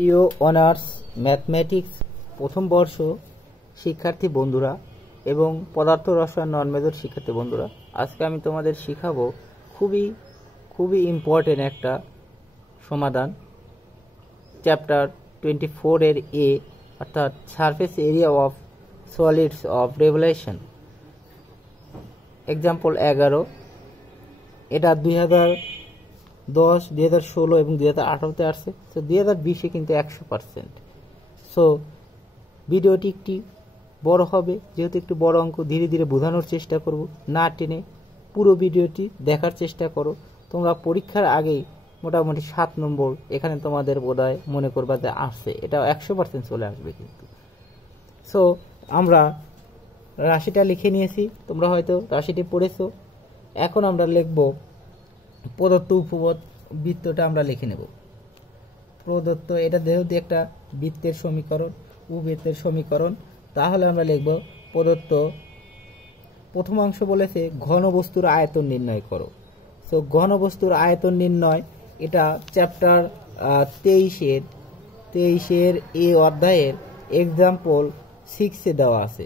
প্রিয় honours mathematics প্রথম বর্ষ শিক্ষার্থী বন্ধুরা এবং পদার্থ রসায়ন নন মেজর শিক্ষার্থী বন্ধুরা, আজকে আমি তোমাদের শেখাবো খুবই ইম্পর্টেন্ট একটা সমাধান চ্যাপ্টার 24 এর এ, অর্থাৎ surface area of solids of revolution, example 11। এটা 2010, 2016 এবং 2018-তে আসছে। সো 2020-এ কিন্তু 100%। সো ভিডিওটি একটি বড় হবে, যেহেতু একটু বড় অঙ্ক, ধীরে ধীরে বোঝানোর চেষ্টা করব, না টেনে পুরো ভিডিওটি দেখার চেষ্টা করো। তোমরা পরীক্ষার আগেই মোটামুটি 7 নম্বর এখানে তোমাদের বোধহয় মনে করবা যে আসছে, এটা 100% চলে আসবে কিন্তু। সো আমরা রাশিটা লিখে নিয়েছি, তোমরা হয়তো রাশিটি পড়েছো। এখন আমরা লিখব প্রদত্ত উপপদ বৃত্তটা আমরা লিখে নেব। প্রদত্ত, এটা যেহেতু একটা বৃত্তের সমীকরণ, উপবৃত্তের সমীকরণ, তাহলে আমরা লিখব প্রদত্ত। প্রথম অংশ বলেছে ঘনবস্তুর আয়তন নির্ণয় করো। সো ঘনবস্তুর আয়তন নির্ণয়, এটা চ্যাপ্টার 23-এর এ অধ্যায়ের এক্সাম্পল 6-এ দেওয়া আছে।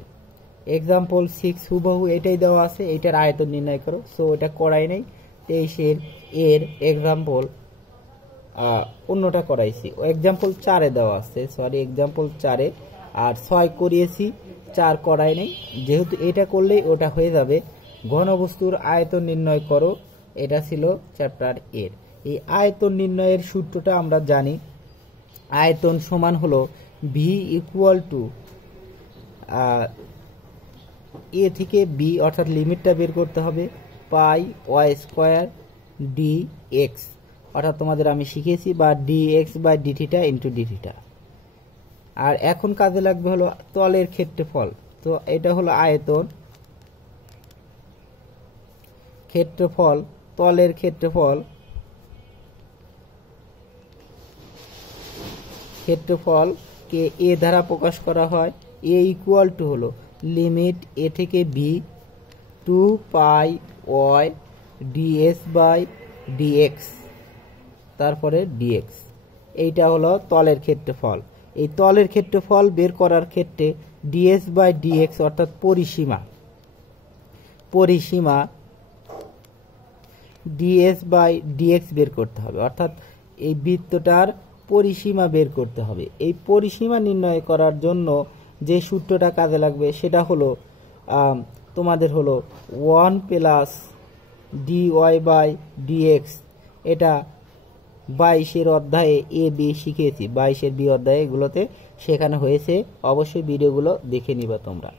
এক্সাম্পল 6 হুবহু এটাই দেওয়া আছে, এটার আয়তন নির্ণয় করো। সো এটা করাই নেই, 23-এর এর এক্সাম্পল অন্যটা করাইছি, এক্সাম্পল 4-এ দেওয়া আছে, সরি এক্সাম্পল 4-এ, আর 6 করিয়েছি, 4 করাই নেই। যেহেতু এটা করলেই ওটা হয়ে যাবে। ঘনবস্তুর আয়তন নির্ণয় করো, এটা ছিল চ্যাপ্টার এর। এই আয়তন নির্ণয়ের সূত্রটা আমরা জানি। আয়তন সমান হলো ভি ইকুয়াল টু এ থেকে বি, অর্থাৎ লিমিটটা বের করতে হবে, pi Y square d x, অর্থাৎ তোমাদের আমি শিখেছি, বা d x by d theta into d theta. আর এখন কাজে লাগবে হলো তলের ক্ষেত্রফল। তো এটা হলো আয়তন, ক্ষেত্রফল, তলের ক্ষেত্রফলকে এ দ্বারা প্রকাশ করা হয়। এ ইকুয়াল টু হলো লিমিট এ থেকে B 2 pi Y DS by DX, তারপরে ডিএক্স। এইটা হলো তলের ক্ষেত্রফল। এই তলের ক্ষেত্রফল বের করার ক্ষেত্রে ডিএস বাই ডিএক্স, অর্থাৎ পরিসীমা ডিএস বাই ডিএক্স বের করতে হবে, অর্থাৎ এই বৃত্তটার পরিসীমা বের করতে হবে। এই পরিসীমা নির্ণয় করার জন্য যে সূত্রটা কাজে লাগবে সেটা হলো তোমাদের হলো 1 plus D Y by DX. এটা 22-এর অধ্যায়ে এ বি শিখেছি, 22-এর বি অধ্যায়ে এগুলোতে শেখানো হয়েছে, অবশ্যই ভিডিওগুলো দেখে নিবা তোমরা।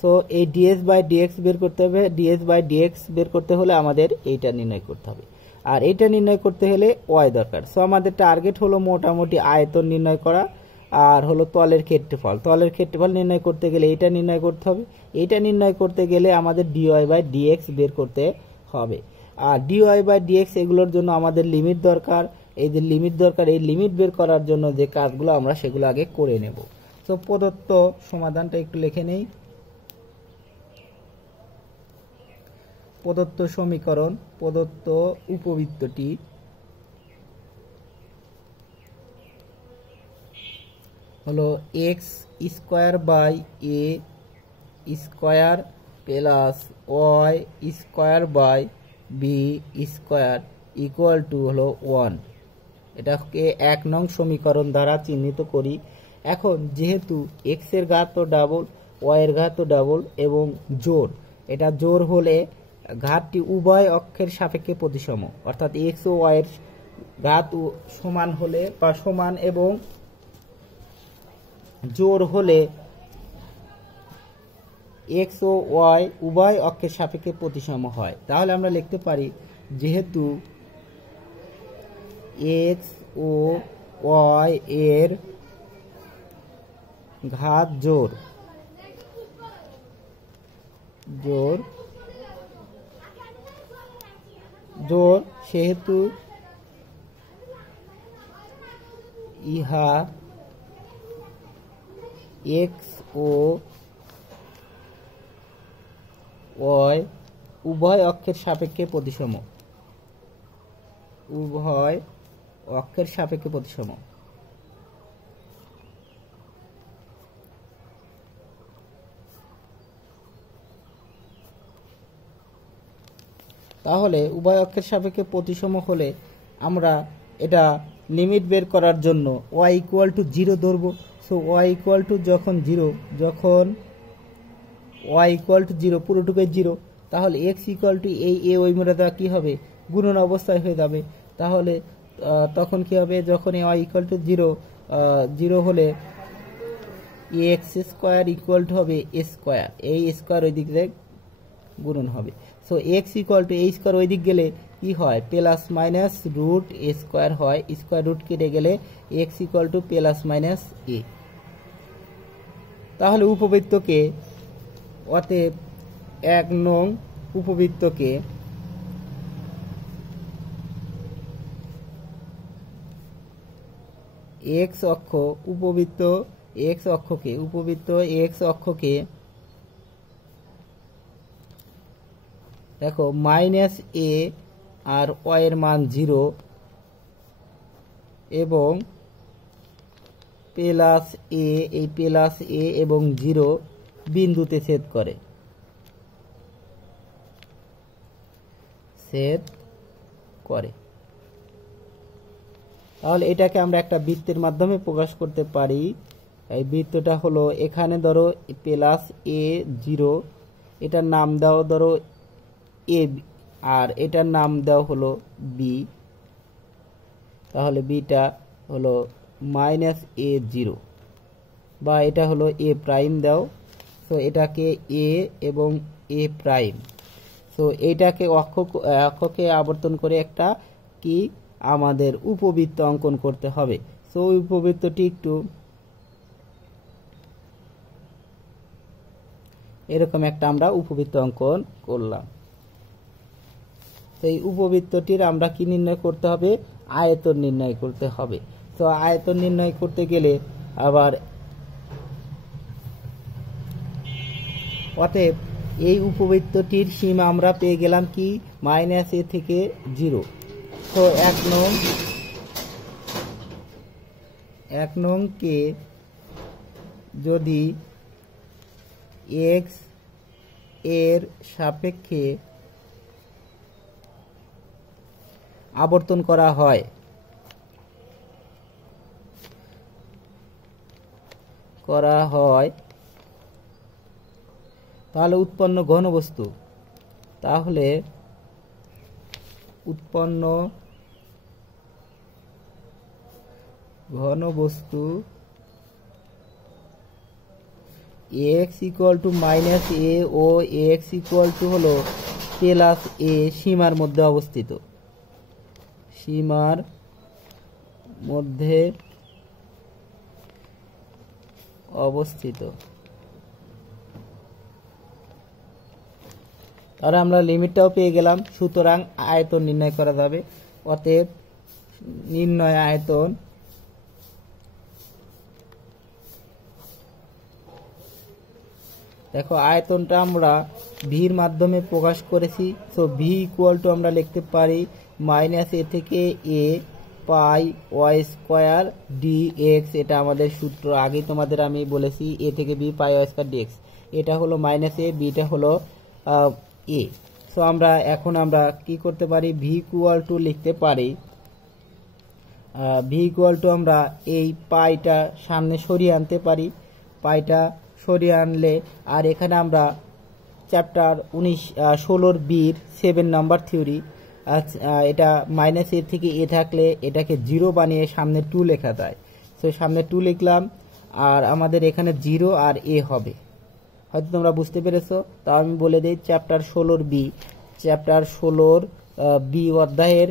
সো এই ডিএস বাই ডিএক্স বের করতে হবে। ডিএস বাই ডিএক্স বের করতে হলে আমাদের এইটা নির্ণয় করতে হবে, আর এইটা নির্ণয় করতে হলে ওয়াই দরকার। সো আমাদের টার্গেট হলো মোটামুটি আয়তন নির্ণয় করা, আর হলো তলের ক্ষেত্রফল নির্ণয় করতে গেলে এইটা নির্ণয় করতে হবে। এইটা নির্ণয় করতে গেলে আমাদের ডিওয়াই বাই ডিএক্স বের করতে হবে। আর ডিওয়াই বাই ডিএক্স এগুলোর জন্য আমাদের লিমিট দরকার। এই যে লিমিট দরকার, এই লিমিট বের করার জন্য যে কাজগুলো আমরা সেগুলো আগে করে নেব। তো প্রদত্ত সমাধানটা একটু লিখে নেই। প্রদত্ত সমীকরণ, প্রদত্ত উপবৃত্তটি হলো X square by A square plus Y square by B square equal to হলো 1। এটাকে 1 নং সমীকরণ দ্বারা চিহ্নিত করি। এখন যেহেতু এক্স এর ঘাত তো ডাবল, ওয়াই এর ঘাত তো ডাবল, এবং জোড়, এটা জোড় হলে ঘাতটি উভয় অক্ষের সাপেক্ষে প্রতিসম, অর্থাৎ এক্স ও ওয়াই এর ঘাত সমান হলে বা সমান এবং জোড় হলে এক্স ও ওয়াই উভয় অক্ষের সাপেক্ষে প্রতিসম হয়। তাহলে আমরা লিখতে পারি যেহেতু এক্স ও ওয়াই এর ঘাত জোড়, সেহেতু ইহা এক্স ও ওয়াই উভয় অক্ষের সাপেক্ষে প্রতিসম। তাহলে উভয় অক্ষের সাপেক্ষে প্রতিসম হলে আমরা এটা লিমিট বের করার জন্য y ইকুয়াল টু 0 ধরবো। সো y ইকুয়াল টু যখন 0, যখন y ইকুয়াল টু 0 পুরোটুকুই 0, তাহলে x ইকুয়াল টু এই a ওই মর্যাদা কি হবে, গুণন অবস্থায় হয়ে যাবে। তাহলে তখন কি হবে, যখন y ইকুয়াল টু 0 হলে x স্কোয়ার ইকুয়াল টু হবে a স্কোয়ার, এই স্কোয়ার ওই দিক থেকে গুণন হবে। So x equal to a square ওই দিক গেলে কি হয়, plus minus root a square হয়, স্কোয়ার রুট কেটে গেলে x equal to plus minus a। তাহলে উপবৃত্তকে, অতএব 1 নং উপবৃত্তকে x অক্ষ, উপবৃত্ত x অক্ষকে দেখো মাইনাস a আর y এর মান 0 এবং প্লাস a, এই প্লাস a এবং 0 বিন্দুতে ছেদ করে, তাহলে এটাকে আমরা একটা বৃত্তের মাধ্যমে প্রকাশ করতে পারি। এই বৃত্তটা হলো, এখানে ধরো প্লাস a 0, এটার নাম দাও ধরো a, আর এটার নাম দাও হলো b, তাহলে বিটা হলো মাইনাস a 0, বা এটা হলো a প্রাইম দাও। সো এটাকে a এবং a প্রাইম, সো এইটাকে অক্ষকে আবর্তন করে একটা কি আমাদের উপবৃত্ত অঙ্কন করতে হবে। সো ওই উপবৃত্তটি একটু এরকম একটা আমরা উপবৃত্ত অঙ্কন করলাম। এই উপবৃত্তটির আমরা কি নির্ণয় করতে হবে, আয়তন নির্ণয় করতে হবে। তো আয়তন নির্ণয় করতে গেলে আবার, অতএব এই উপবৃত্তটির সীমা আমরা পেয়ে গেলাম কি, মাইনাস a থেকে 0। তো 1 নং কে যদি x এর সাপেক্ষে আবর্তন করা হয়, তাহলে উৎপন্ন ঘনবস্তু, x equal to minus a ও x ইকুয়াল টু হলো প্লাস a সীমার মধ্যে অবস্থিত, তাহলে আমরা লিমিটটাও পেয়ে গেলাম। সুতরাং আয়তন নির্ণয় করা যাবে। অতএব নির্ণয় আয়তন, দেখো আয়তনটা আমরা ভির মাধ্যমে প্রকাশ করেছি। সো ভি ইকুয়াল টু আমরা লিখতে পারি মাইনাস a থেকে a pi Y square DX, এটা আমাদের সূত্র, আগে তোমাদের আমি বলেছি a থেকে b পাই ওয়াই স্কোয়ার ডিএক্স, এটা হলো মাইনাস a, বিটা হলো a। সো এখন আমরা কি করতে পারি, ভি ইকুয়াল টু লিখতে পারি, ভি ইকুয়াল টু আমরা এই পাইটা সামনে সরিয়ে আনতে পারি, পাইটা সরিয়ে আনলে, আর এখানে আমরা চ্যাপ্টার 16 বির 7 নাম্বার থিওরি, এটা মাইনাস a থেকে a থাকলে এটাকে 0 বানিয়ে সামনে 2 লেখা যায়। সো সামনে 2 লিখলাম, আর আমাদের এখানে 0 আর a হবে, হয়তো তোমরা বুঝতে পেরেছো। তাও আমি বলে দিই, চ্যাপ্টার 16 বি অধ্যায়ের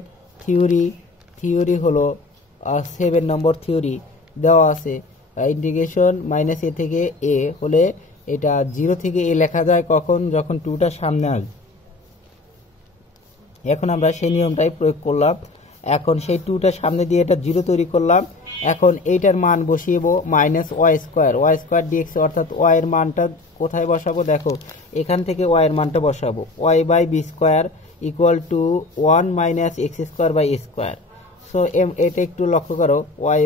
থিওরি হলো 7 নম্বর থিওরি দেওয়া আছে। ইন্টিগ্রেশন মাইনাস a থেকে a হলে এটা 0 থেকে a লেখা যায় কখন, যখন 2টা সামনে আসবে। এখন আমরা সেই নিয়মটাই প্রয়োগ করলাম। এখন সেই 2টা সামনে দিয়ে এটা 0 তৈরি করলাম। এখন এইটার মান বসিয়েবো মাইনাস ওয়াই স্কোয়ার ডিএক্স, অর্থাৎ ওয়াই এর মানটা কোথায় বসাবো, দেখো এখান থেকে ওয়াই এর মানটা বসাবো, Y by B square equal to 1 minus x square by A square. So এটা একটু লক্ষ্য করো, Y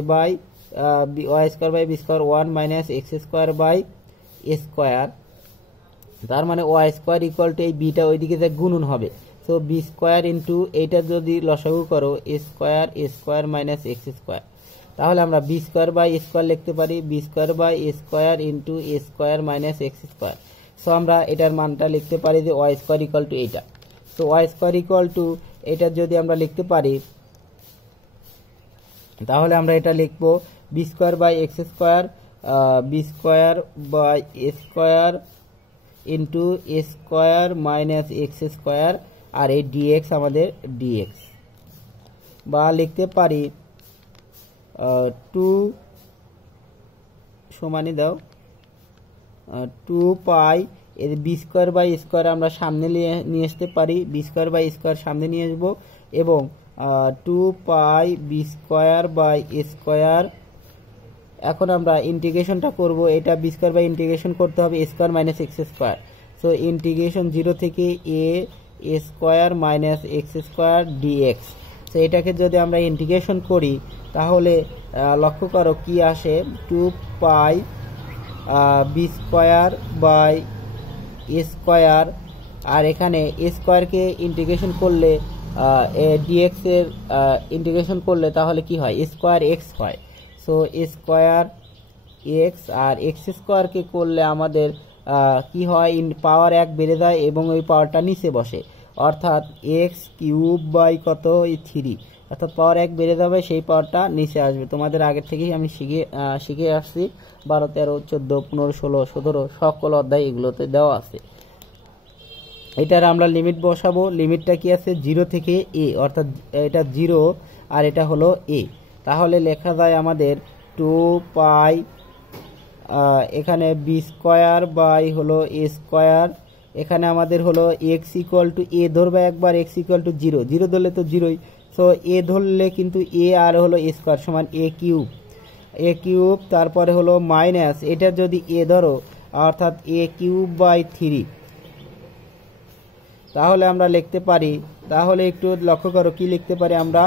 square by B square 1 minus x square by A square, তার মানে ওয়াই স্কোয়ার ইকুয়াল টু এই বিটা ওইদিকে যে গুণন হবে। সো বি স্কোয়ার ইন্টু এইটা যদি লসাগু করো a square minus x square, তাহলে আমরা b square by A square লিখতে পারি b square by A square into a square minus x square. So আমরা এটার মানটা লিখতে পারি যে ওয়াই স্কোয়ার ইকুয়াল টু এইটা। So y square equal to এটা যদি আমরা লিখতে পারি তাহলে আমরা এটা লিখবো b square by x square b square by A square into a square minus x square, আর এই ডিএক্স আমাদের ডিএক্স, বা লিখতে পারি 2 সমানই দাও 2 পাই এর বি স্কোয়ার বাই স্কোয়ার আমরা সামনে নিয়ে আসতে পারি, বি স্কোয়ার বাই স্কোয়ার সামনে নিয়ে আসবো, এবং 2 pi b square by square. এখন আমরা ইন্টিগ্রেশনটা করব, এটা বি স্কোয়ার বাই ইন্টিগ্রেশন করতে হবে square minus x square. So integration 0 থেকে a square minus x square dx. So এটাকে যদি আমরা ইন্টিগ্রেশন করি তাহলে লক্ষ্য করো কি আসে, 2 pi b square by square, আর এখানে স্কোয়ারকে ইন্টিগ্রেশন করলে ডিএক্স এর ইন্টিগ্রেশন করলে তাহলে কি হয়, স্কোয়ার এক্স হয়। সো স্কোয়ার এক্স, আর এক্স স্কোয়ারকে করলে আমাদের কি হয়, পাওয়ার 1 বেড়ে যায় এবং ওই পাওয়ারটা নিচে বসে, অর্থাৎ এক্স কিউব বাই কত 3, অর্থাৎ পাওয়ার 1 বেড়ে যাবে, সেই পাওয়ারটা নিচে আসবে। তোমাদের আগের থেকেই আমি শিখে আসছি, 12, 13, 14, 15, 16, 17 সকল অধ্যায় এগুলোতে দেওয়া আছে। এটার আমরা লিমিট বসাবো, লিমিটটা কি আছে 0 থেকে এ, অর্থাৎ এটা 0 আর এটা হলো এ, তাহলে লেখা যায় আমাদের 2 পাই এখানে বি স্কোয়ার বাই হলো এ স্কোয়ার, এখানে আমাদের হলো এক্স ইকুয়াল টু এ ধরবে একবার, এক্স ইকুয়াল টু 0, 0 ধরলে তো 0ই, সো এ ধরলে কিন্তু এ আর হলো এ স্কোয়ার সমান এ কিউব, তারপরে হলো মাইনাস এটা যদি এ ধরো অর্থাৎ এ কিউব বাই 3, তাহলে আমরা লিখতে পারি, তাহলে একটু লক্ষ্য করো কি লিখতে পারি আমরা,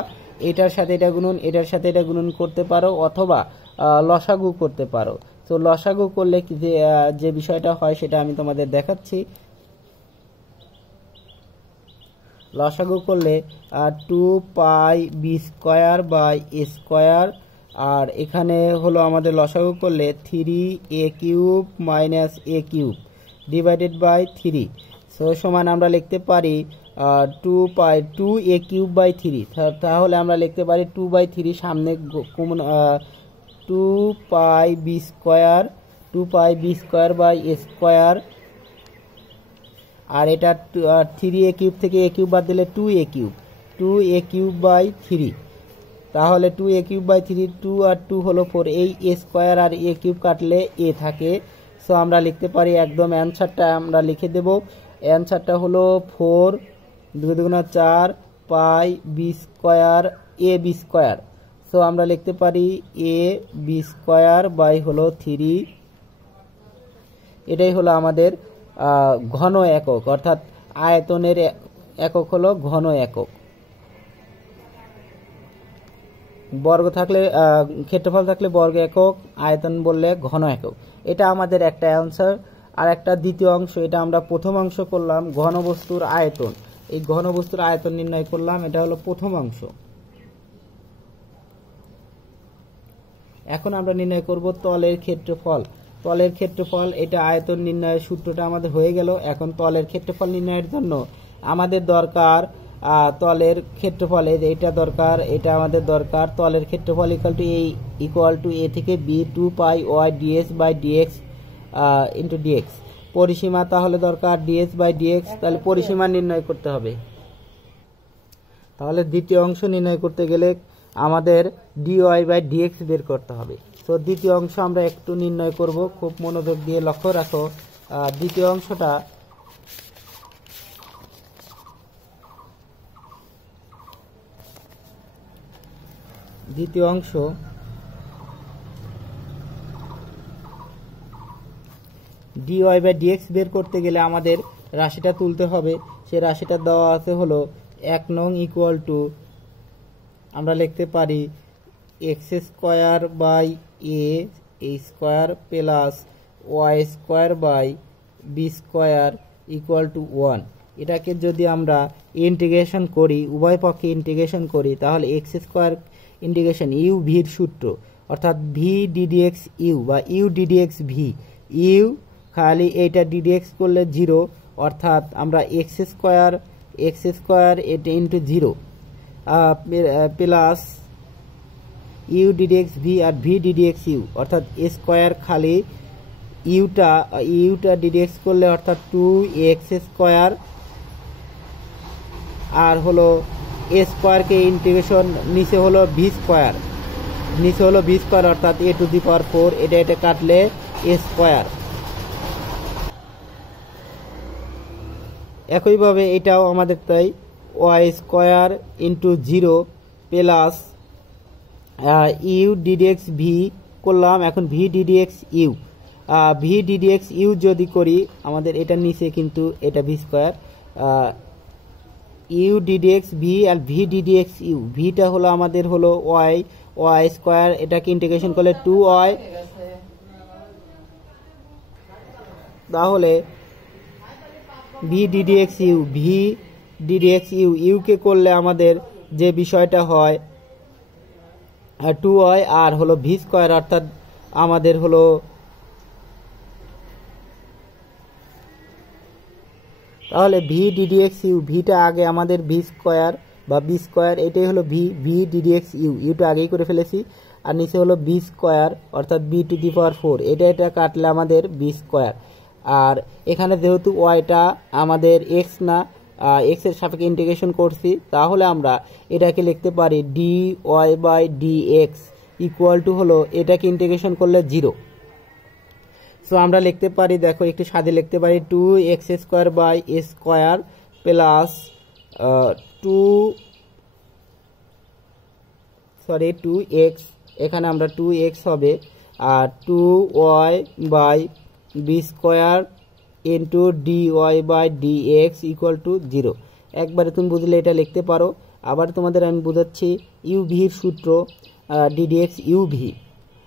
এটার সাথে এটা গুণন, এটার সাথে এটা গুণন করতে পারো, অথবা লসাগু করতে পারো। তো লসাগু করলে যে বিষয়টা হয় সেটা আমি তোমাদের দেখাচ্ছি। লসাগু করলে 2 pi b square by A square, আর এখানে হলো আমাদের লসাগু করলে 3 a cube minus a cube divided by 3। So সমান আমরা লিখতে পারি 2 পাই 2 এ কিউব বাই 3, তাহলে আমরা লিখতে পারি 2 বাই 3 সামনে common 2 pi b square, 2 pi b square by A square, আর এটা 3 এ কিউব থেকে এ কিউব বাদ দিলে 2 এ কিউব বাই 3, তাহলে 2 এ কিউব বাই 3, 2 আর 2 হলো 4, এই এ স্কোয়ার আর এ কিউব কাটলে এ থাকে। সো আমরা লিখতে পারি একদম অ্যান্সারটা আমরা লিখে দেব, অ্যান্সারটা হলো 4 2 2 4 pi b square A B square. So আমরা লিখতে পারি এ বি স্কোয়ার বাই হলো 3, এটাই হলো আমাদের ঘন একক, অর্থাৎ আয়তনের একক হলো ঘন একক। বর্গ থাকলে ক্ষেত্রফল থাকলে বর্গ একক, আয়তন বললে ঘন একক। এটা আমাদের একটা অ্যান্সার। আর একটা দ্বিতীয় অংশ, এটা আমরা প্রথম অংশ করলাম ঘনবস্তুর আয়তন, এই ঘনবস্তুর আয়তন নির্ণয় করলাম, এটা হলো প্রথম অংশ। এখন আমরা নির্ণয় করব তলের ক্ষেত্রফল। তলের ক্ষেত্রফল, এটা আয়তন নির্ণয়ের সূত্রটা আমাদের হয়ে গেল। এখন তলের ক্ষেত্রফল নির্ণয়ের জন্য আমাদের দরকার তলের ক্ষেত্রফল, এটা দরকার, এটা আমাদের দরকার। তলের ক্ষেত্রফল ইকুয়াল টু এ থেকে B 2 pi Y DS by dx into dx. পরিসীমা তাহলে দরকার ডিএস বাই ডিএক্স, তাহলে পরিসীমা নির্ণয় করতে হবে। তাহলে দ্বিতীয় অংশ নির্ণয় করতে গেলে আমাদের ডিওয়াই বাই ডিএক্স বের করতে হবে। তো দ্বিতীয় অংশ আমরা একটু নির্ণয় করব, খুব মনোযোগ দিয়ে লক্ষ্য রাখো। দ্বিতীয় অংশটা ডিওয়াই বাই ডিএক্স বের করতে গেলে আমাদের রাশিটা তুলতে হবে। সে রাশিটা দেওয়া আছে হলো 1 নং ইকুয়াল টু আমরা লিখতে পারি x square by A square plus Y square by B square equal to 1। এটাকে যদি আমরা ইন্টিগ্রেশন করি, উভয় পক্ষে ইন্টিগ্রেশন করি, তাহলে এক্স স্কোয়ার ইন্টিগ্রেশন ইউ ভির সূত্র অর্থাৎ ভি ডিডিএক্স ইউ বা ইউ ডিডিএক্স ভি, ইউ খালি এইটা ডিডিএক্স করলে 0, অর্থাৎ আমরা এক্স স্কোয়ার এটা into 0 plus u ddx v আর ভি ডিডিএক্স ইউ অর্থাৎ স্কোয়ার খালি ইউটা ডিডিএক্স করলে অর্থাৎ 2x স্কোয়ার আর হলো এ স্কোয়ারকে ইন্টিগ্রেশন নিচে হলো ভি স্কোয়ার, অর্থাৎ a টু দি পাওয়ার 4, এটা কাটলে a স্কোয়ার। একইভাবে এটাও আমাদের তাই y square into 0 plus u ddx v করলাম, এখন ভি ডিডিএক্স ইউ যদি করি আমাদের এটা নিচে কিন্তু এটা v square, u ddx v আর ভি ডিডিএক্স ইউ, ভিটা হলো আমাদের হলো ওয়াই স্কোয়ার, এটাকে ইন্টিগ্রেশন করলে 2y, তাহলে ভি ডিডিএক্স ইউ কে করলে আমাদের যে বিষয়টা হয় 2y আর হলো ভি স্কোয়ার, অর্থাৎ আমাদের হলো তাহলে ভি ডিডিএক্স ইউ, ভিটা আগে আমাদের ভি স্কোয়ার বা বি স্কোয়ার, এটাই হলো ভি ডিডিএক্স ইউটা আগেই করে ফেলেছি, আর নিচে হলো বি স্কোয়ার অর্থাৎ বি টু দি পাওয়ার 4, এটা কাটলে আমাদের বি স্কোয়ার। আর এখানে যেহেতু ওয়াইটা আমাদের এক্স না, এক্স এর সাপেক্ষে ইন্টিগ্রেশন করছি, তাহলে আমরা এটাকে লিখতে পারি d Y by d x equal to হলো এটাকে ইন্টিগ্রেশন করলে 0। সো আমরা লিখতে পারি, দেখো একটু সাদে লিখতে পারি 2x square by A square plus 2x, এখানে আমরা 2x হবে, আর 2y by B square into d Y by d x equal to 0। একবারে তুমি বুঝলে এটা লিখতে পারো। আবার তোমাদের আমি বোঝাচ্ছি ইউ ভির সূত্র ডিডিএক্স ইউ ভি,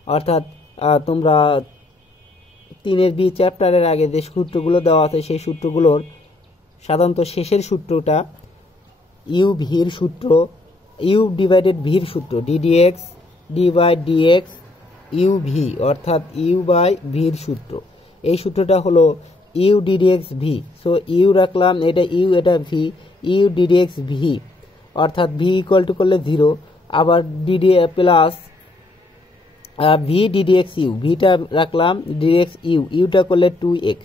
অর্থাৎ তোমরা 3 বি চ্যাপ্টারের আগে যে সূত্রগুলো দেওয়া আছে সেই সূত্রগুলোর সাধারণত শেষের সূত্রটা ইউ ভির সূত্র, ইউ ডিভাইডেড ভির সূত্র d d x d by d x u v, অর্থাৎ ইউ বাই ভির সূত্র। এই সূত্রটা হলো u ddx v. So u রাখলাম, এটা ইউ এটা ভি, ইউ ডিডিএক্স ভি অর্থাৎ ভি ইকুয়াল টু করলে 0, আবার d d plus v ddx u, ভিটা রাখলাম ডিডিএক্স ইউটা করলে 2x,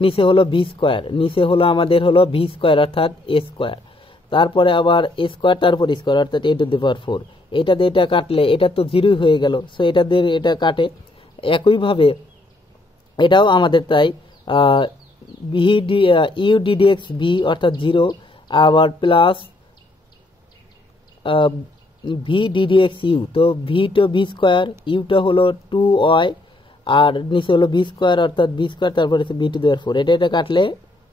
নিচে হলো ভি স্কোয়ার, নিচে হলো আমাদের হলো ভি স্কোয়ার অর্থাৎ এ স্কোয়ার, তারপরে আবার এ স্কোয়ার তারপর স্কোয়ার অর্থাৎ a টু দি পাওয়ার 4, এটা দিয়ে এটা কাটলে এটা তো 0 হয়ে গেল, সো এটা দিয়ে এটা কাটে। একইভাবে এটাও আমাদের তাই ইউ ডিডিএক্স ভি অর্থাৎ 0, আবার প্লাস ভি ডিডিএক্স ইউ, তো ভি তো ভি স্কোয়ার, ইউটা হলো 2y আর নিচে হলো ভি স্কোয়ার অর্থাৎ ভি স্কোয়ার তারপরে বি টু দি পাওয়ার 4, এটা কাটলে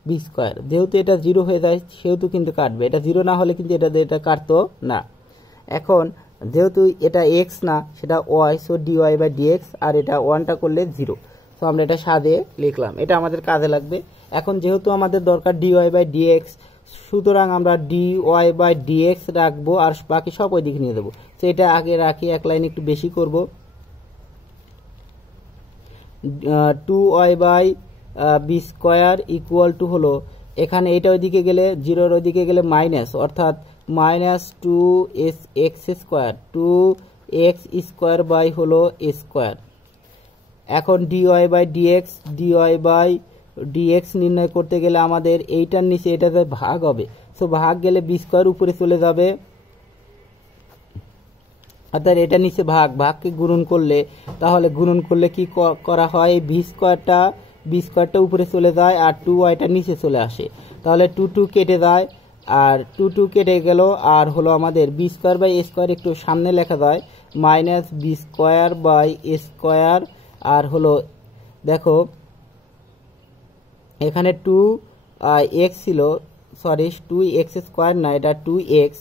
ভি স্কোয়ার। যেহেতু এটা 0 হয়ে যায় সেহেতু কিন্তু কাটবে, এটা 0 না হলে কিন্তু এটা কাটতো না। এখন যেহেতু এটা এক্স না সেটা y, so d y by d x, আর এটা 1টা করলে 0, সো আমরা এটা সাদে লিখলাম, এটা আমাদের কাজে লাগবে। এখন যেহেতু আমাদের দরকার ডিওয়াই বাই ডিএক্স, সুতরাং আমরা ডিওয়াই বাই ডিএক্স রাখবো আর বাকি সব ওই দিকে নিয়ে দেবো। তো এটা আগে রাখি, এক লাইন একটু বেশি করব, 2y by B square equal to হলো এখানে এটা ওইদিকে গেলে 0-এর ওইদিকে গেলে মাইনাস, অর্থাৎ minus 2x square, 2x square by হলো এ স্কোয়ার। এখন ডিওয়াই বাই ডিএক্স নির্ণয় করতে গেলে আমাদের এইটার নিচে এটাতে ভাগ হবে, সো ভাগ গেলে বি স্কোয়ার উপরে চলে যাবে, অর্থাৎ এটা নিচে ভাগকে গুণন করলে, তাহলে গুণন করলে কি করা হয়, বি স্কোয়ারটা উপরে চলে যায় আর 2yটা নিচে চলে আসে, তাহলে 2 কেটে যায় আর 2 কেটে গেল, আর হলো আমাদের b square by A square একটু সামনে লেখা যায় minus b square by A square, আর হলো দেখো এখানে 2x ছিল, সরি 2x স্কোয়ার না, এটা 2x,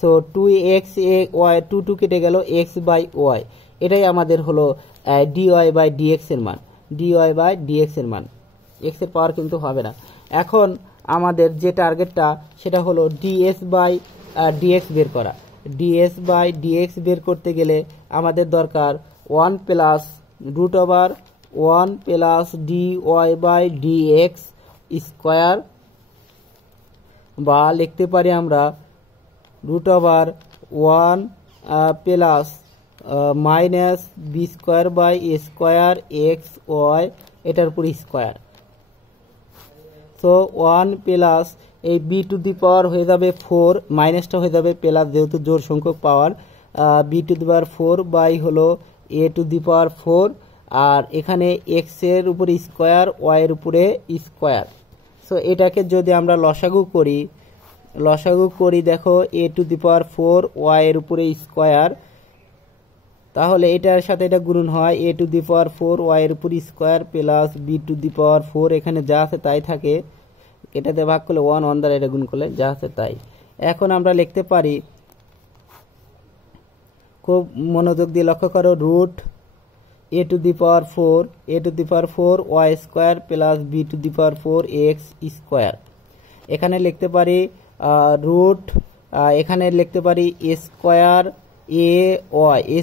সো 2x y 2 কেটে গেল x বাই ওয়াই, এটাই আমাদের হলো ডিওয়াই বাই ডিএক্স এর মান, এক্স এর পাওয়ার কিন্তু হবে না। এখন আমাদের যে টার্গেটটা সেটা হলো ডিএস বাই ডিএক্স বের করা। ডিএস বাই ডিএক্স বের করতে গেলে আমাদের দরকার 1 plus root over 1 plus D Y by dx square, বা লিখতে পারি আমরা root over 1 plus minus b square by A square x y এটার উপর স্কোয়ার। সো 1 প্লাস এই বি টু দি পাওয়ার হয়ে যাবে 4, মাইনাসটা হয়ে যাবে প্লাস, যেহেতু জোড় সংখ্যক power, b to the power 4 by হলো এ টু দি পাওয়ার 4, আর এখানে এক্স এর উপরে স্কোয়ার ওয়াই এর উপরে স্কোয়ার। সো এটাকে যদি আমরা লসাগু করি দেখো এ টু দি পাওয়ার 4 ওয়াই এর উপরে স্কোয়ার, তাহলে এটার সাথে এটা গুণন হয় এ টু দি পাওয়ার 4 ওয়াই এর উপর square plus b to the power 4, এখানে যা আছে তাই থাকে, এটাতে ভাগ করলে 1 দ্বারা এটা গুণ করলে যা আছে তাই। এখন আমরা লিখতে পারি, খুব মনোযোগ দিয়ে লক্ষ্য করো, root a to the power 4 y square plus b to the power 4 x square. এখানে লিখতে পারি রুট, এখানে লিখতে পারি এ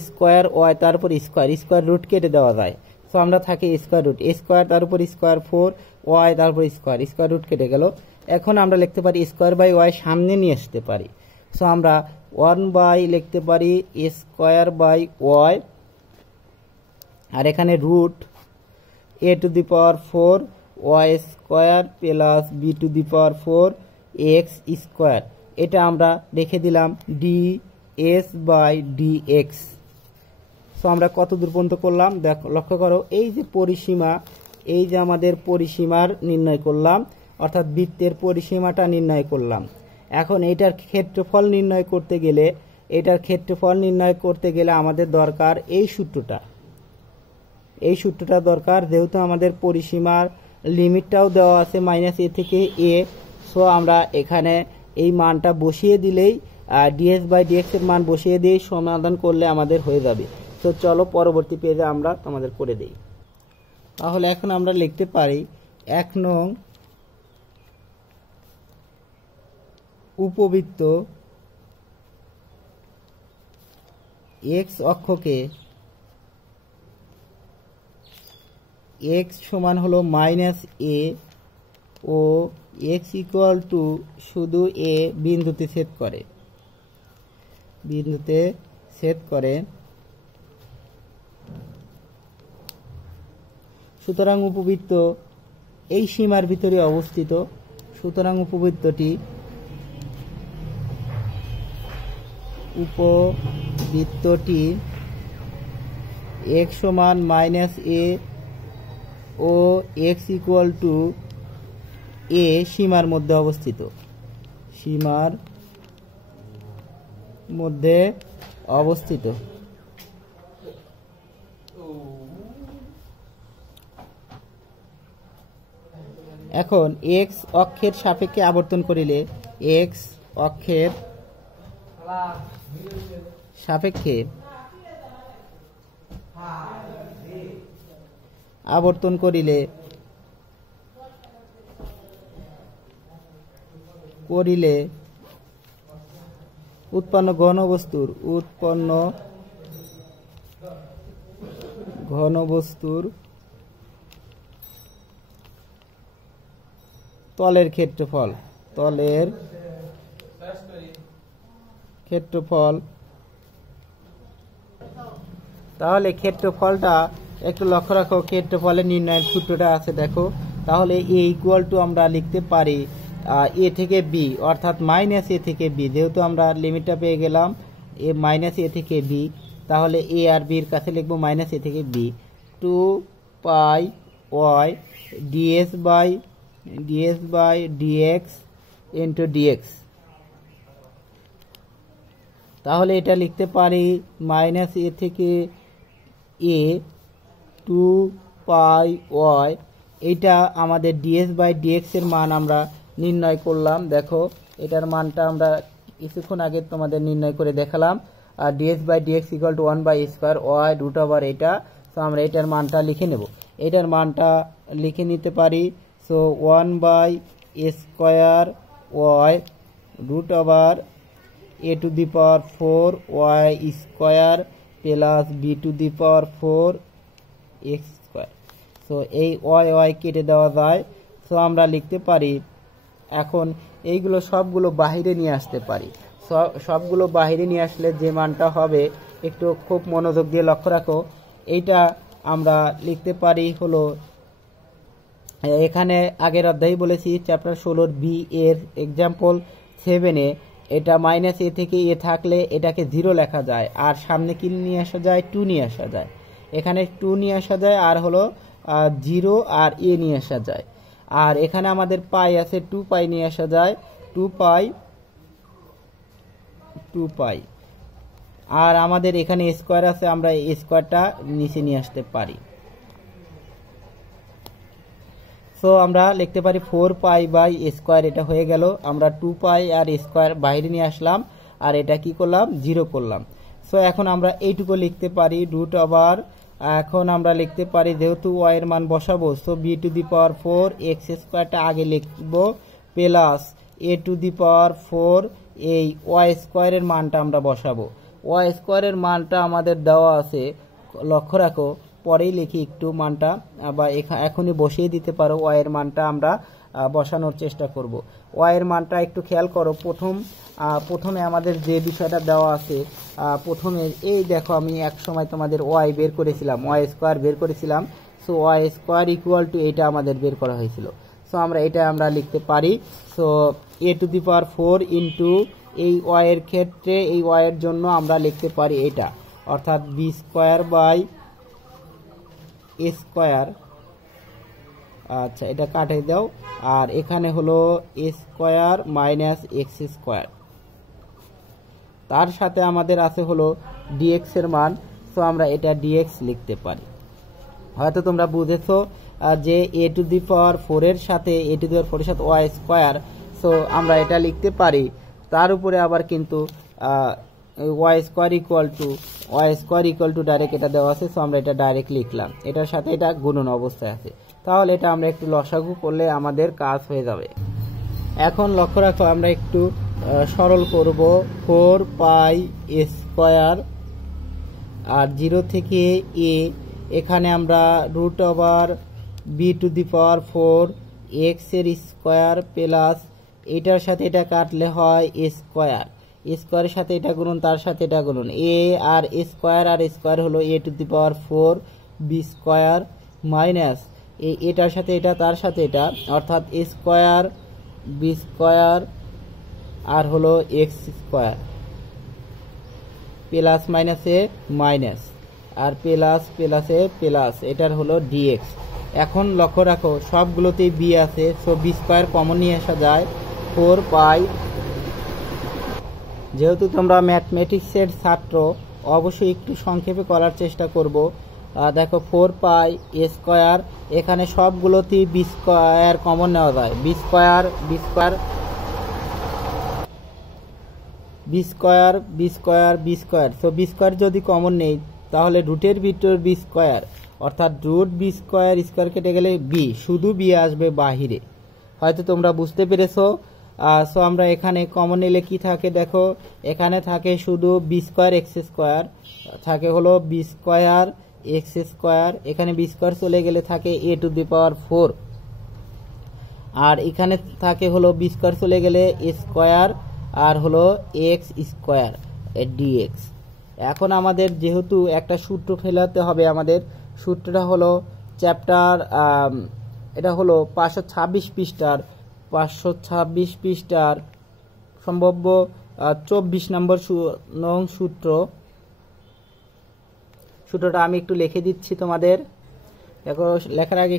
স্কোয়ার ওয়াই তারপর স্কোয়ার রুট কেটে দেওয়া যায়। সো আমরা থাকি স্কোয়ার রুট এ স্কোয়ার তার উপর স্কোয়ার 4 ওয়াই তারপর স্কোয়ার রুট কেটে গেল। এখন আমরা লিখতে পারি স্কোয়ার বাই ওয়াই সামনে নিয়ে আসতে পারি। সো আমরা 1 বাই লিখতে পারি এ স্কোয়ার বাই ওয়াই, আর এখানে root a to the power 4 y square plus b to the power 4 x square. এটা আমরা রেখে দিলাম d s by d x. So আমরা কত দূর পর্যন্ত করলাম দেখো, লক্ষ্য করো, এই যে পরিসীমা, এই যে আমাদের পরিসীমার নির্ণয় করলাম, অর্থাৎ বৃত্তের পরিসীমাটা নির্ণয় করলাম। এখন এটার ক্ষেত্রফল নির্ণয় করতে গেলে আমাদের দরকার এই সূত্রটা দরকার, যেহেতু আমাদের পরিসীমার লিমিটটাও দেওয়া আছে মাইনাস এ থেকে এ। সো আমরা এখানে এই মানটা বসিয়ে দিলেই ডিএস বাই ডিএক্স এর মান বসিয়ে দিয়ে সমাধান করলে আমাদের হয়ে যাবে। তো চলো পরবর্তী পেজে আমরা আমাদের করে দেই। তাহলে এখন আমরা লিখতে পারি 1 নং উপবৃত্ত এক্স অক্ষকে এক্স সমান হলো মাইনাস এ ও এক্স ইকুয়াল টু শুধু এ বিন্দুতে ছেদ করে, সুতরাং উপবৃত্ত এই সীমার ভিতরে অবস্থিত। সুতরাং উপবৃত্তটি এক্স সমান মাইনাস এ ও এক্স ইকুয়াল টু এ সীমার মধ্যে অবস্থিত। এখন এক্স অক্ষের সাপেক্ষে আবর্তন করিলে এক্স অক্ষের সাপেক্ষে আবর্তন করিলে উৎপন্ন ঘনবস্তুর তলের ক্ষেত্রফল তাহলে ক্ষেত্রফলটা একটু লক্ষ্য রাখো, ক্ষেত্রফলের নির্ণয়ের সূত্রটা আছে দেখো। তাহলে এ ইকুয়াল টু আমরা লিখতে পারি এ থেকে বি, অর্থাৎ মাইনাস এ থেকে বি, যেহেতু আমরা লিমিটটা পেয়ে গেলাম এ মাইনাস এ থেকে বি, তাহলে এ আর বির কাছে লিখবো মাইনাস এ থেকে B 2 pi Y DS by dx into dx. তাহলে এটা লিখতে পারি মাইনাস এ থেকে এ 2 পাই ওয়াই, এইটা আমাদের ডিএস বাই ডিএক্স এর মান আমরা নির্ণয় করলাম। দেখো এটার মানটা আমরা কিছুক্ষণ আগে তোমাদের নির্ণয় করে দেখালাম। আর d s by d x equal to 1 by square y root over এটা। তো আমরা এটার মানটা লিখে নেব। এটার মানটা লিখে নিতে পারি so 1/a² y root over a⁴ y² plus b⁴ x²। So এই y কেটে দেওয়া যায়। সো আমরা লিখতে পারি, এখন এইগুলো সবগুলো বাহিরে নিয়ে আসতে পারি। সবগুলো বাহিরে নিয়ে আসলে যে মানটা হবে, একটু খুব মনোযোগ দিয়ে লক্ষ্য রাখো, এইটা আমরা লিখতে পারি হলো, এখানে আগের অধ্যায়ে বলেছি চ্যাপ্টার 16 বি এর এক্সাম্পল 7-এ এটা -a থেকে a থাকলে এটাকে 0 লেখা যায়, আর সামনে কি নিয়ে আসা যায়, 2 নিয়ে আসা যায়। এখানে 2 নিয়ে আসা যায়, আর হলো 0 আর a নিয়ে আসা যায়। আর এখানে আমাদের পাই আছে, 2 পাই নিয়ে আসা যায়, 2 পাই। আর আমাদের এখানে স্কোয়ার আছে, আমরা এই স্কোয়ারটা নিচে নিয়ে আসতে পারি। সো আমরা লিখতে পারি 4π/স্কোয়ার, এটা হয়ে গেল। আমরা 2 পাই আর স্কোয়ার বাইরে নিয়ে আসলাম, আর এটা কি করলাম, 0 করলাম। সো এখন আমরা এইটুকু লিখতে পারি রুট ওভার, এখন আমরা লিখতে পারি যেহেতু y এর মান বসাবো, সো b⁴ x² আগে লিখবো প্লাস a⁴ এই y² এর মানটা আমরা বসাবো। y² এর মানটা আমাদের দেওয়া আছে, লক্ষ্য রাখো, পরেই লিখি একটু মানটা, বা এখনই বসিয়ে দিতে পারো। y এর মানটা আমরা বসানোর চেষ্টা করব। y এর মানটা একটু খেয়াল করো। প্রথমে আমাদের যে বিষয়টা দেওয়া আছে, প্রথমে এই দেখো, আমি এক সময় তোমাদের y বের করেছিলাম, y² বের করেছিলাম। সো y² = এটা আমাদের বের করা হয়েছিল। সো আমরা লিখতে পারি, সো a⁴ ইন্টু এই y এর ক্ষেত্রে, এই y এর জন্য আমরা লিখতে পারি এটা, অর্থাৎ b²/a²। আচ্ছা, এটা কাটে দাও, আর এখানে হলো a² - x²। তার সাথে আমাদের আছে হলো dx এর মান। সো আমরা এটা dx লিখতে পারি। হয়তো তোমরা বুঝেছো যে a⁴ এর সাথে y²। সো আমরা এটা লিখতে পারি। তার উপরে আবার কিন্তু y² ডাইরেক্ট এটা দেওয়া আছে। সো আমরা এটা ডাইরেক্ট লিখলাম, এটার সাথে এটা গুণন অবস্থায় আছে। তাহলে এটা আমরা একটু লসাগু করলে আমাদের কাজ হয়ে যাবে। এখন লক্ষ্য রাখো, আমরা একটু সরল করব। 4π² আর 0 থেকে a, এখানে আমরা root over b⁴ x² plus এটার সাথে এটা কাটলে হয় a²। স্কোয়ারের সাথে এটা গুণন, তার সাথে এটা গুণন, a আর স্কোয়ার হলো a⁴ b² মাইনাস এটার সাথে এটা, তার সাথে এটা, অর্থাৎ a² b² আর হলো x² প্লাস মাইনাসে মাইনাস, আর প্লাস প্লাসে প্লাস, এটার হলো dx। এখন লক্ষ্য রাখো, সবগুলোতেই b আছে। সো b² কমন নিয়ে আসা যায়, 4π। যেহেতু তোমরা ম্যাথমেটিক্সের ছাত্র, অবশ্যই একটু সংক্ষেপে করার চেষ্টা করব। দেখো 4π² এখানে সবগুলোতেই b² কমন নেওয়া যায়, b²। সো b² যদি কমন নেই, তাহলে রুটের ভিতর b², অর্থাৎ রুট b² কেটে গেলে b, শুধু b আসবে বাহিরে। হয়তো তোমরা বুঝতে পেরেছো। সো আমরা এখানে কমন নিলে কি থাকে, দেখো এখানে থাকে শুধু b² x² থাকে হলো b² x²। এখানে b² চলে গেলে থাকে a⁴, আর এখানে থাকে হলো b² চলে গেলে a² আর হলো x² dx। এখন আমাদের যেহেতু একটা সূত্র ফেলাতে হবে, আমাদের সূত্রটা হলো চ্যাপ্টার, এটা হলো 526 পৃষ্ঠার সম্ভাব্য 24 নম্বর সূত্রটা আমি একটু লিখে দিচ্ছি তোমাদের। দেখো, লেখার আগে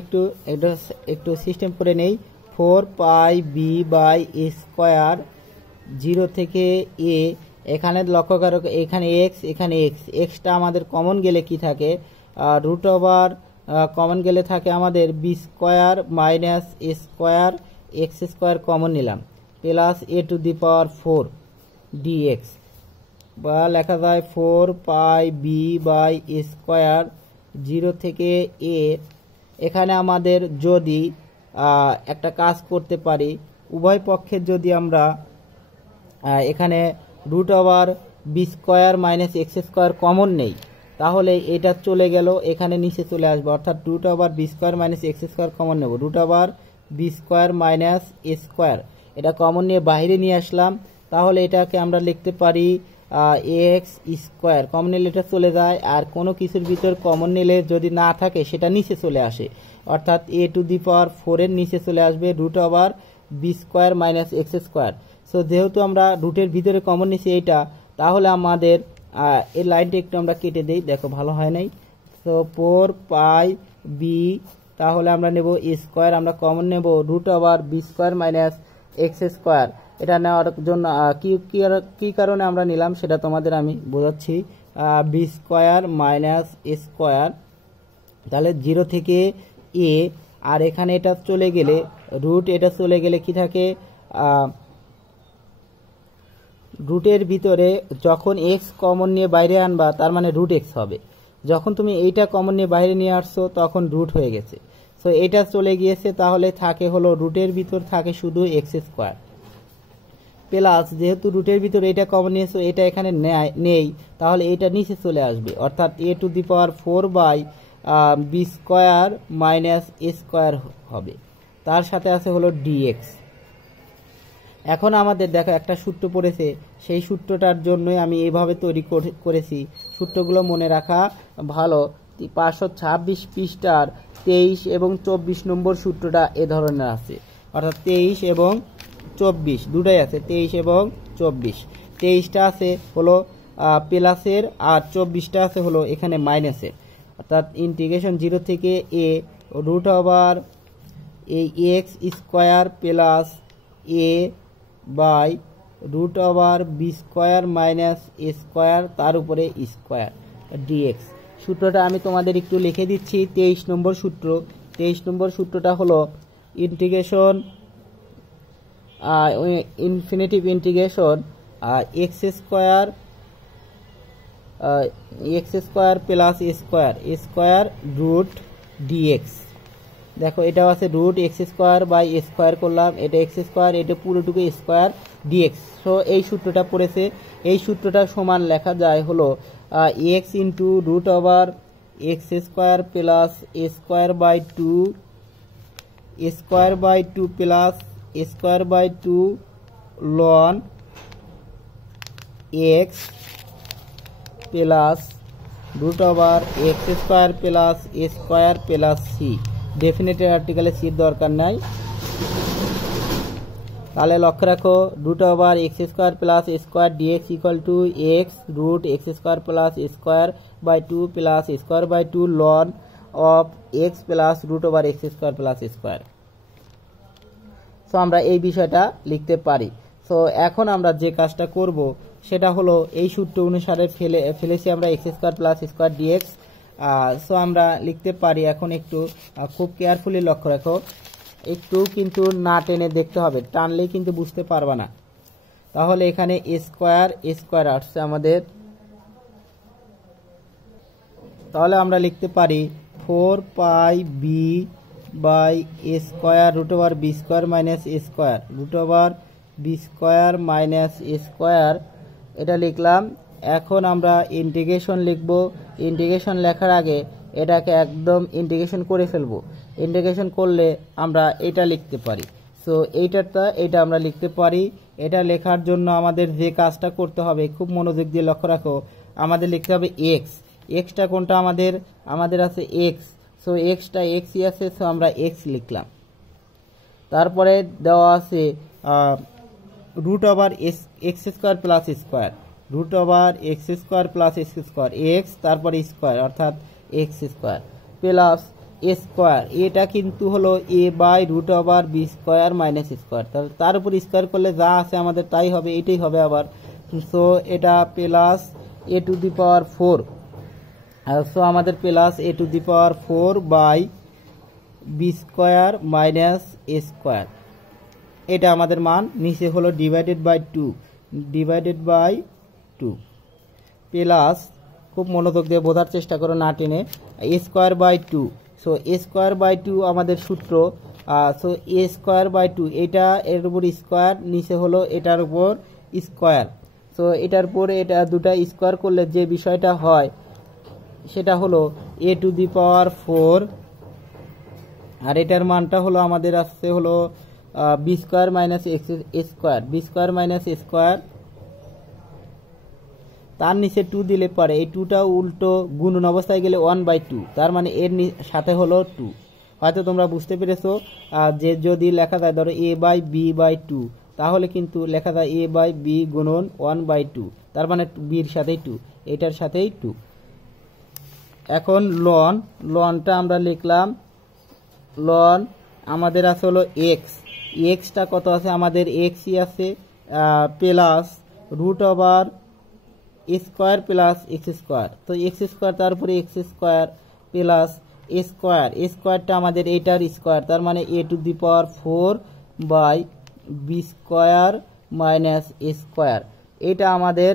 একটু সিস্টেম করে নেই। 4πb/a², 0 থেকে a, এখানে লক্ষ্য করো, এখানে x, এখানে xটা আমাদের কমন গেলে কি থাকে, রুট ওভার কমন গেলে থাকে আমাদের b² minus a² x² common নিলাম, প্লাস a⁴ dx, বা লেখা যায় 4πb/a², 0 থেকে a। এখানে আমাদের যদি একটা কাজ করতে পারি, উভয় পক্ষের যদি আমরা এখানে root over B square minus x square common নেই, তাহলে এটা চলে গেল, এখানে নিচে চলে আসবে, অর্থাৎ root over B square minus x square common নেব, root over B square minus এ স্কোয়ার এটা কমন নিয়ে বাইরে নিয়ে আসলাম। তাহলে এটাকে আমরা লিখতে পারি এক্স স্কোয়ার, কমন নিলে এটা চলে যায়, আর কোনো কিছুর ভিতর কমন নিলে যদি না থাকে সেটা নিচে চলে আসে, অর্থাৎ এ টু দি পাওয়ার 4 এর নিচে চলে আসবে root over B square minus x square. So যেহেতু আমরা রুটের ভিতরে কমন নিছি এইটা, তাহলে আমাদের এই লাইনটা একটু আমরা কেটে দেই, দেখো ভালো হয় নাই। সো 4 পাই বি, তাহলে আমরা নেব স্কোয়ার, আমরা কমন নেব root over B square minus x square. এটা নেওয়ার জন্য কি কারণে আমরা নিলাম সেটা তোমাদের আমি বোঝাচ্ছি। বি স্কোয়ার মাইনাস এ স্কোয়ার, তাহলে 0 থেকে এ, আর এখানে এটা চলে গেলে রুট, এটা চলে গেলে কি থাকে, রুটের ভিতরে যখন এক্স কমন নিয়ে বাইরে আনবা তার মানে রুট এক্স হবে, যখন তুমি এইটা কমন নিয়ে বাইরে নিয়ে আসছো তখন রুট হয়ে গেছে। সো এটা চলে গিয়েছে, তাহলে থাকে হলো রুটের ভিতর থাকে শুধু এক্স স্কোয়ার প্লাস, যেহেতু রুটের ভিতর এটা কমন নিয়েছো এটা এখানে নেই, তাহলে এটা নিচে চলে আসবে, অর্থাৎ a to the power 4 by B square minus A square হবে, তার সাথে আছে হলো ডিএক্স। এখন আমাদের দেখো একটা সূত্র পড়েছে, সেই সূত্রটার জন্যই আমি এইভাবে তৈরি করেছি। সূত্রগুলো মনে রাখা ভালো। 526 পৃষ্ঠার 23 এবং 24 নম্বর সূত্রটা এ ধরনের আছে, অর্থাৎ 23 এবং 24 দুটাই আছে, 23 এবং 24। 23টা আছে হলো প্লাসের, আর 24টা আছে হলো এখানে মাইনাসের, অর্থাৎ ইন্টিগ্রেশন 0 থেকে এ রুট ওভার এই x square plus a by root over B square minus A square তার উপরে স্কোয়ার ডিএক্স। সূত্রটা আমি তোমাদের একটু লিখে দিচ্ছি। 23 নম্বর সূত্র, 23 নম্বর সূত্রটা হলো integration infinitive integration x square plus square root dx. দেখো এটাও আছে root x square by square করলাম, এটা এক্স স্কোয়ার, এটা পুরোটুকু স্কোয়ার ডিএক্স। সো এই সূত্রটা পড়েছে, এই সূত্রটা সমান লেখা যায় হলো x into root over x square plus square by two plus square by two লন x plus root over x square plus square plus c. ডেফিনেটের আর্টিকেলে সির দরকার নাই, তাহলে লক্ষ্য রাখো root over x square plus square d x equal to x root x square plus square by two plus square by two লন of x plus root over x square plus square. So আমরা এই বিষয়টা লিখতে পারি। So এখন আমরা যে কাজটা করব সেটা হলো এই সূত্র অনুসারে ফেলেছি আমরা x square plus square dx. So আমরা লিখতে পারি, এখন একটু খুব কেয়ারফুলি লক্ষ্য রাখো, একটু কিন্তু না টেনে দেখতে হবে, টানলেই কিন্তু বুঝতে পারবা না। তাহলে এখানে স্কোয়ার আসছে আমাদের, তাহলে আমরা লিখতে পারি 4 pi B by square root over B square minus square root over B square minus square, এটা লিখলাম। এখন আমরা ইন্টিগ্রেশন লিখব। ইন্টিগ্রেশন লেখার আগে এটাকে একদম ইন্টিগ্রেশন করে ফেলবো। ইন্টিগ্রেশন করলে আমরা এটা লিখতে পারি। সো এইটা আমরা লিখতে পারি। এটা লেখার জন্য আমাদের যে কাজটা করতে হবে খুব মনোযোগ দিয়ে লক্ষ্য রাখো, আমাদের লিখতে হবে এক্সটা কোনটা আমাদের আছে এক্স। সো এক্সটা এক্সই আছে, সো আমরা এক্স লিখলাম। তারপরে দেওয়া আছে root over x square plus square root over x square plus square x, তারপরে স্কোয়ার অর্থাৎ এক্স স্কোয়ার প্লাস স্কোয়ার, এটা কিন্তু হলো a by root over B square minus square, তার উপর স্কোয়ার করলে যা আছে আমাদের তাই হবে, এটাই হবে আবার। সো এটা plus A to the power 4, so আমাদের plus A to the power 4 by B square minus A square, এটা আমাদের মান। নিচে হলো ডিভাইডেড বাই 2 প্লাস, খুব মনোযোগ দিয়ে বোঝার চেষ্টা করো না টেনে, square by 2। So square by 2 আমাদের সূত্র সো এ স্কোয়ার বাই 2, এটা এর উপর স্কোয়ার, নিচে হলো এটার উপর স্কোয়ার। সো এটার উপর এটা দুটা স্কোয়ার করলে যে বিষয়টা হয় সেটা হলো এ টু দি পাওয়ার 4, আর এটার মানটা হলো আমাদের আসছে হলো b square minus x square, b square minus square, তার নিচে 2 দিলে পরে এই 2টা উল্টো গুণন অবস্থায় গেলে 1/2, তার মানে এর সাথে হলো 2। হয়তো তোমরা বুঝতে পেরেছো যে যদি লেখা যায় ধরো a বাই বি বাই 2, তাহলে কিন্তু লেখা যায় a বাই বি গুণন 1/2, তার মানে বির সাথেই 2, এটার সাথেই 2। এখন লনটা আমরা লিখলাম, লন আমাদের আছে হলো এক্স, এক্সটা কত আছে আমাদের, এক্সই আছে plus root over square plus x square, তো এক্স স্কোয়ার তারপরে এক্স স্কোয়ার প্লাস স্কোয়ার, স্কোয়ারটা আমাদের এইটার স্কোয়ার, তার মানে a to the power 4 by B square minus square, এটা আমাদের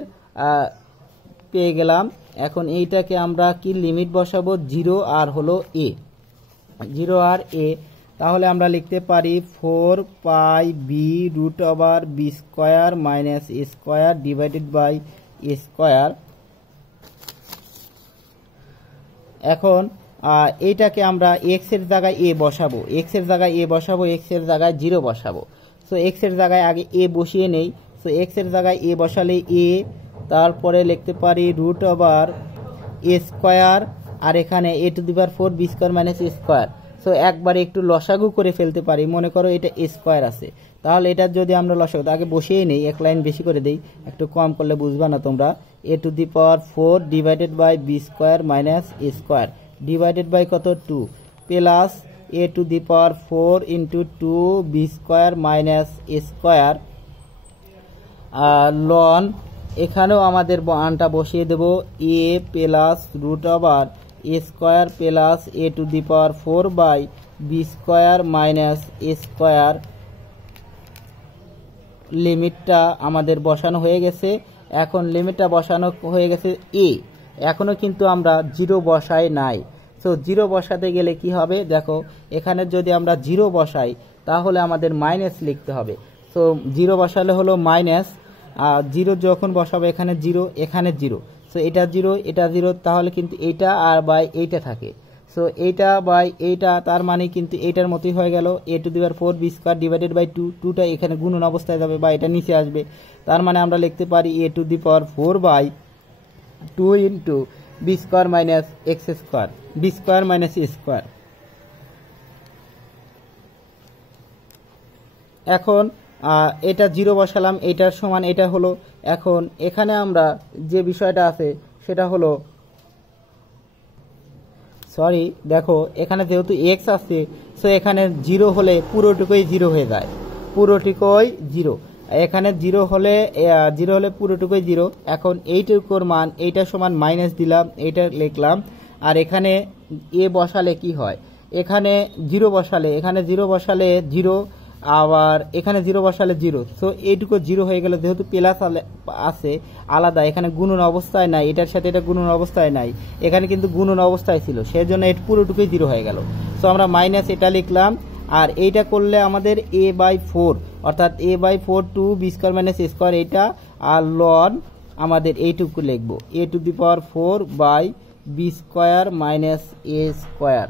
পেয়ে গেলাম। এখন এইটাকে আমরা কি লিমিট বসাবো, 0 আর হলো এ, 0 আর এ, তাহলে আমরা লিখতে পারি 4 pi B root over B square minus square divided by square. এখন এইটাকে আমরা এক্স এর জায়গায় এ বসাবো, এক্স এর জায়গায় এ বসাবো, এক্স এর জায়গায় 0 বসাবো। সো এক্স এর জায়গায় আগে এ বসিয়ে নেই, সো এক্স এর জায়গায় এ বসালে এ, তারপরে লিখতে পারি রুট ওভার এ স্কোয়ার, আর এখানে a to the power 4 b square minus square. So একবারে একটু লসাগু করে ফেলতে পারি, মনে করো এটা স্কোয়ার আছে, তাহলে এটা যদি আমরা লসাগু আগে বসিয়ে নেই, এক লাইন বেশি করে দেই, একটু কম করলে বুঝবা না তোমরা, a to the power 4 divided by B square minus square divided by কত 2 plus A to the power 4 into 2 b square minus square লন, এখানেও আমাদের মানটা বসিয়ে দেব a plus root over a square plus A to the power 4 by B square minus square. লিমিটটা আমাদের বসানো হয়ে গেছে, এখন লিমিটটা বসানো হয়ে গেছে এ, এখনো কিন্তু আমরা 0 বসাই নাই। সো 0 বসাতে গেলে কি হবে দেখো, এখানে যদি আমরা 0 বসাই তাহলে আমাদের মাইনাস লিখতে হবে। সো 0 বসালে হলো মাইনাস, 0 যখন বসাবো এখানে 0, এখানে 0, সো এটা 0 এটা 0, তাহলে কিন্তু এইটা আর বাই এইটা থাকে। সো এইটা বাই এইটা, তার মানে কিন্তু এইটার মতোই হয়ে গেল, a to the power 4 b square divided by 2, 2টা এখানে গুণন অবস্থায় যাবে বা এটা নিচে আসবে, তার মানে আমরা লিখতে পারি a to the power 4 by 2 into B square minus x square, b square minus square. এখন এটা 0 বসালাম, এটার সমান এটা হলো। এখন এখানে আমরা যে বিষয়টা আছে সেটা হলো, সরি দেখো এখানে যেহেতু এক্স আছে, সো এখানে 0 হলে পুরোটুকুই 0 হয়ে যায়, পুরোটুকুই 0, এখানে 0 হলে পুরোটুকুই 0। এখন এইটুকুর মান এইটার সমান মাইনাস দিলাম, এইটা লিখলাম, আর এখানে এ বসালে কি হয়, এখানে 0 বসালে, এখানে 0 বসালে 0, আবার এখানে 0 বসালে 0, সো এইটুকু 0 হয়ে গেল, যেহেতু প্লাস আছে আলাদা, এখানে গুণন অবস্থায় নাই, এটার সাথে এটা গুণন অবস্থায় নাই, এখানে কিন্তু গুণন অবস্থায় ছিল, সেজন্য এটা পুরোটুকুই 0 হয়ে গেল। সো আমরা মাইনাস এটা লিখলাম, আর এইটা করলে আমাদের a বাই 4, অর্থাৎ a by 4 to b square minus square এইটা, আর লন আমাদের এইটুকু লিখবো a to the power 4 by B square minus A square.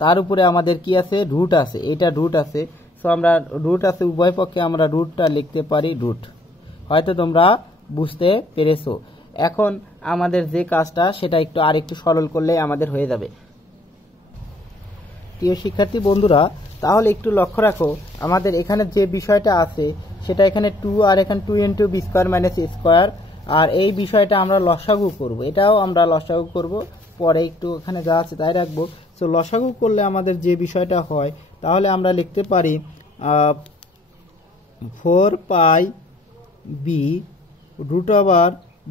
তার উপরে আমাদের কি আছে, রুট আছে, এটা রুট আছে, সো আমরা রুট আছে উভয় পক্ষে আমরা রুটটা লিখতে পারি রুট। হয়তো তোমরা বুঝতে পেরেছো। এখন আমাদের যে কাজটা সেটা একটু আরেকটু সরল করলে আমাদের হয়ে যাবে। প্রিয় শিক্ষার্থী বন্ধুরা, তাহলে একটু লক্ষ্য রাখো, আমাদের এখানে যে বিষয়টা আছে সেটা এখানে 2, আর এখানে 2 into B square minus square, আর এই বিষয়টা আমরা লসাগু করব, এটাও আমরা লসাগু করব, পরে একটু এখানে যা আছে তাই রাখবো। সো লসাগু করলে আমাদের যে বিষয়টা হয়, তাহলে আমরা লিখতে পারি 4 pi B root over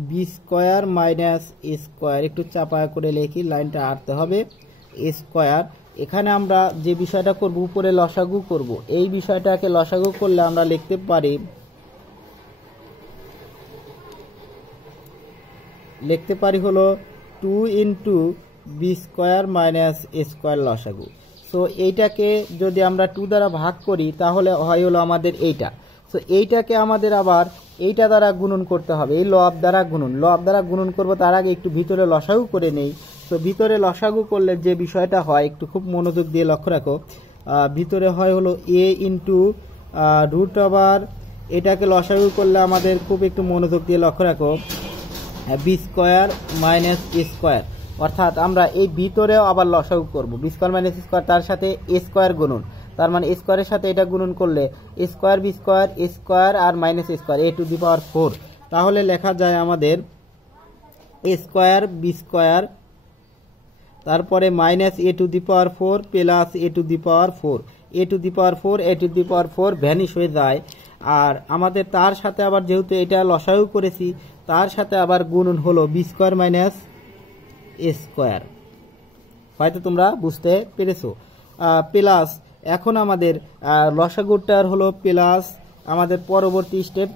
B square minus square, একটু চাপা করে লিখি, লাইনটা আটতে হবে, স্কোয়ার। এখানে আমরা যে বিষয়টা করব, উপরে লসাগু করব, এই বিষয়টাকে লসাগু করলে আমরা লিখতে পারি হলো 2 into B square minus square লসাগু। সো এইটাকে যদি আমরা 2 দ্বারা ভাগ করি তাহলে হয় হলো আমাদের এইটা। সো এইটাকে আমাদের আবার এইটা দ্বারা গুণন করতে হবে, এই লব দ্বারা গুণন করব। তার আগে একটু ভিতরে লসাগু করে নেই। তো ভিতরে লসাগু করলে যে বিষয়টা হয় একটু খুব মনোযোগ দিয়ে লক্ষ্য রাখো। ভিতরে হয় হলো a ইন্টু রুট ওভার, এটাকে লসাগু করলে আমাদের খুব একটু মনোযোগ দিয়ে লক্ষ্য রাখো, বি স্কোয়ার মাইনাস এ স্কোয়ার। অর্থাৎ আমরা এই ভিতরেও আবার লসাগু করব, বি স্কোয়ার মাইনাস স্কোয়ার, তার সাথে এ স্কোয়ার গুণন। তার মানে এ স্কোয়ারের সাথে এটা গুণন করলে a square b square, a square আর minus A square, a to the power 4। তাহলে লেখা যায় আমাদের এ স্কোয়ার বি স্কোয়ার, তারপরে minus A to the power 4 plus A to the power 4, a to the power 4, a to the power 4 vanish হয়ে যায়। আর আমাদের তার সাথে আবার যেহেতু এটা লসাগু করেছি, তার সাথে আবার গুণন হলো বি স্কোয়ার মাইনাস এ স্কোয়ার। হয়তো তোমরা বুঝতে পেরেছো। প্লাস এখন আমাদের লসাগুটার হলো প্লাস, আমাদের পরবর্তী স্টেপ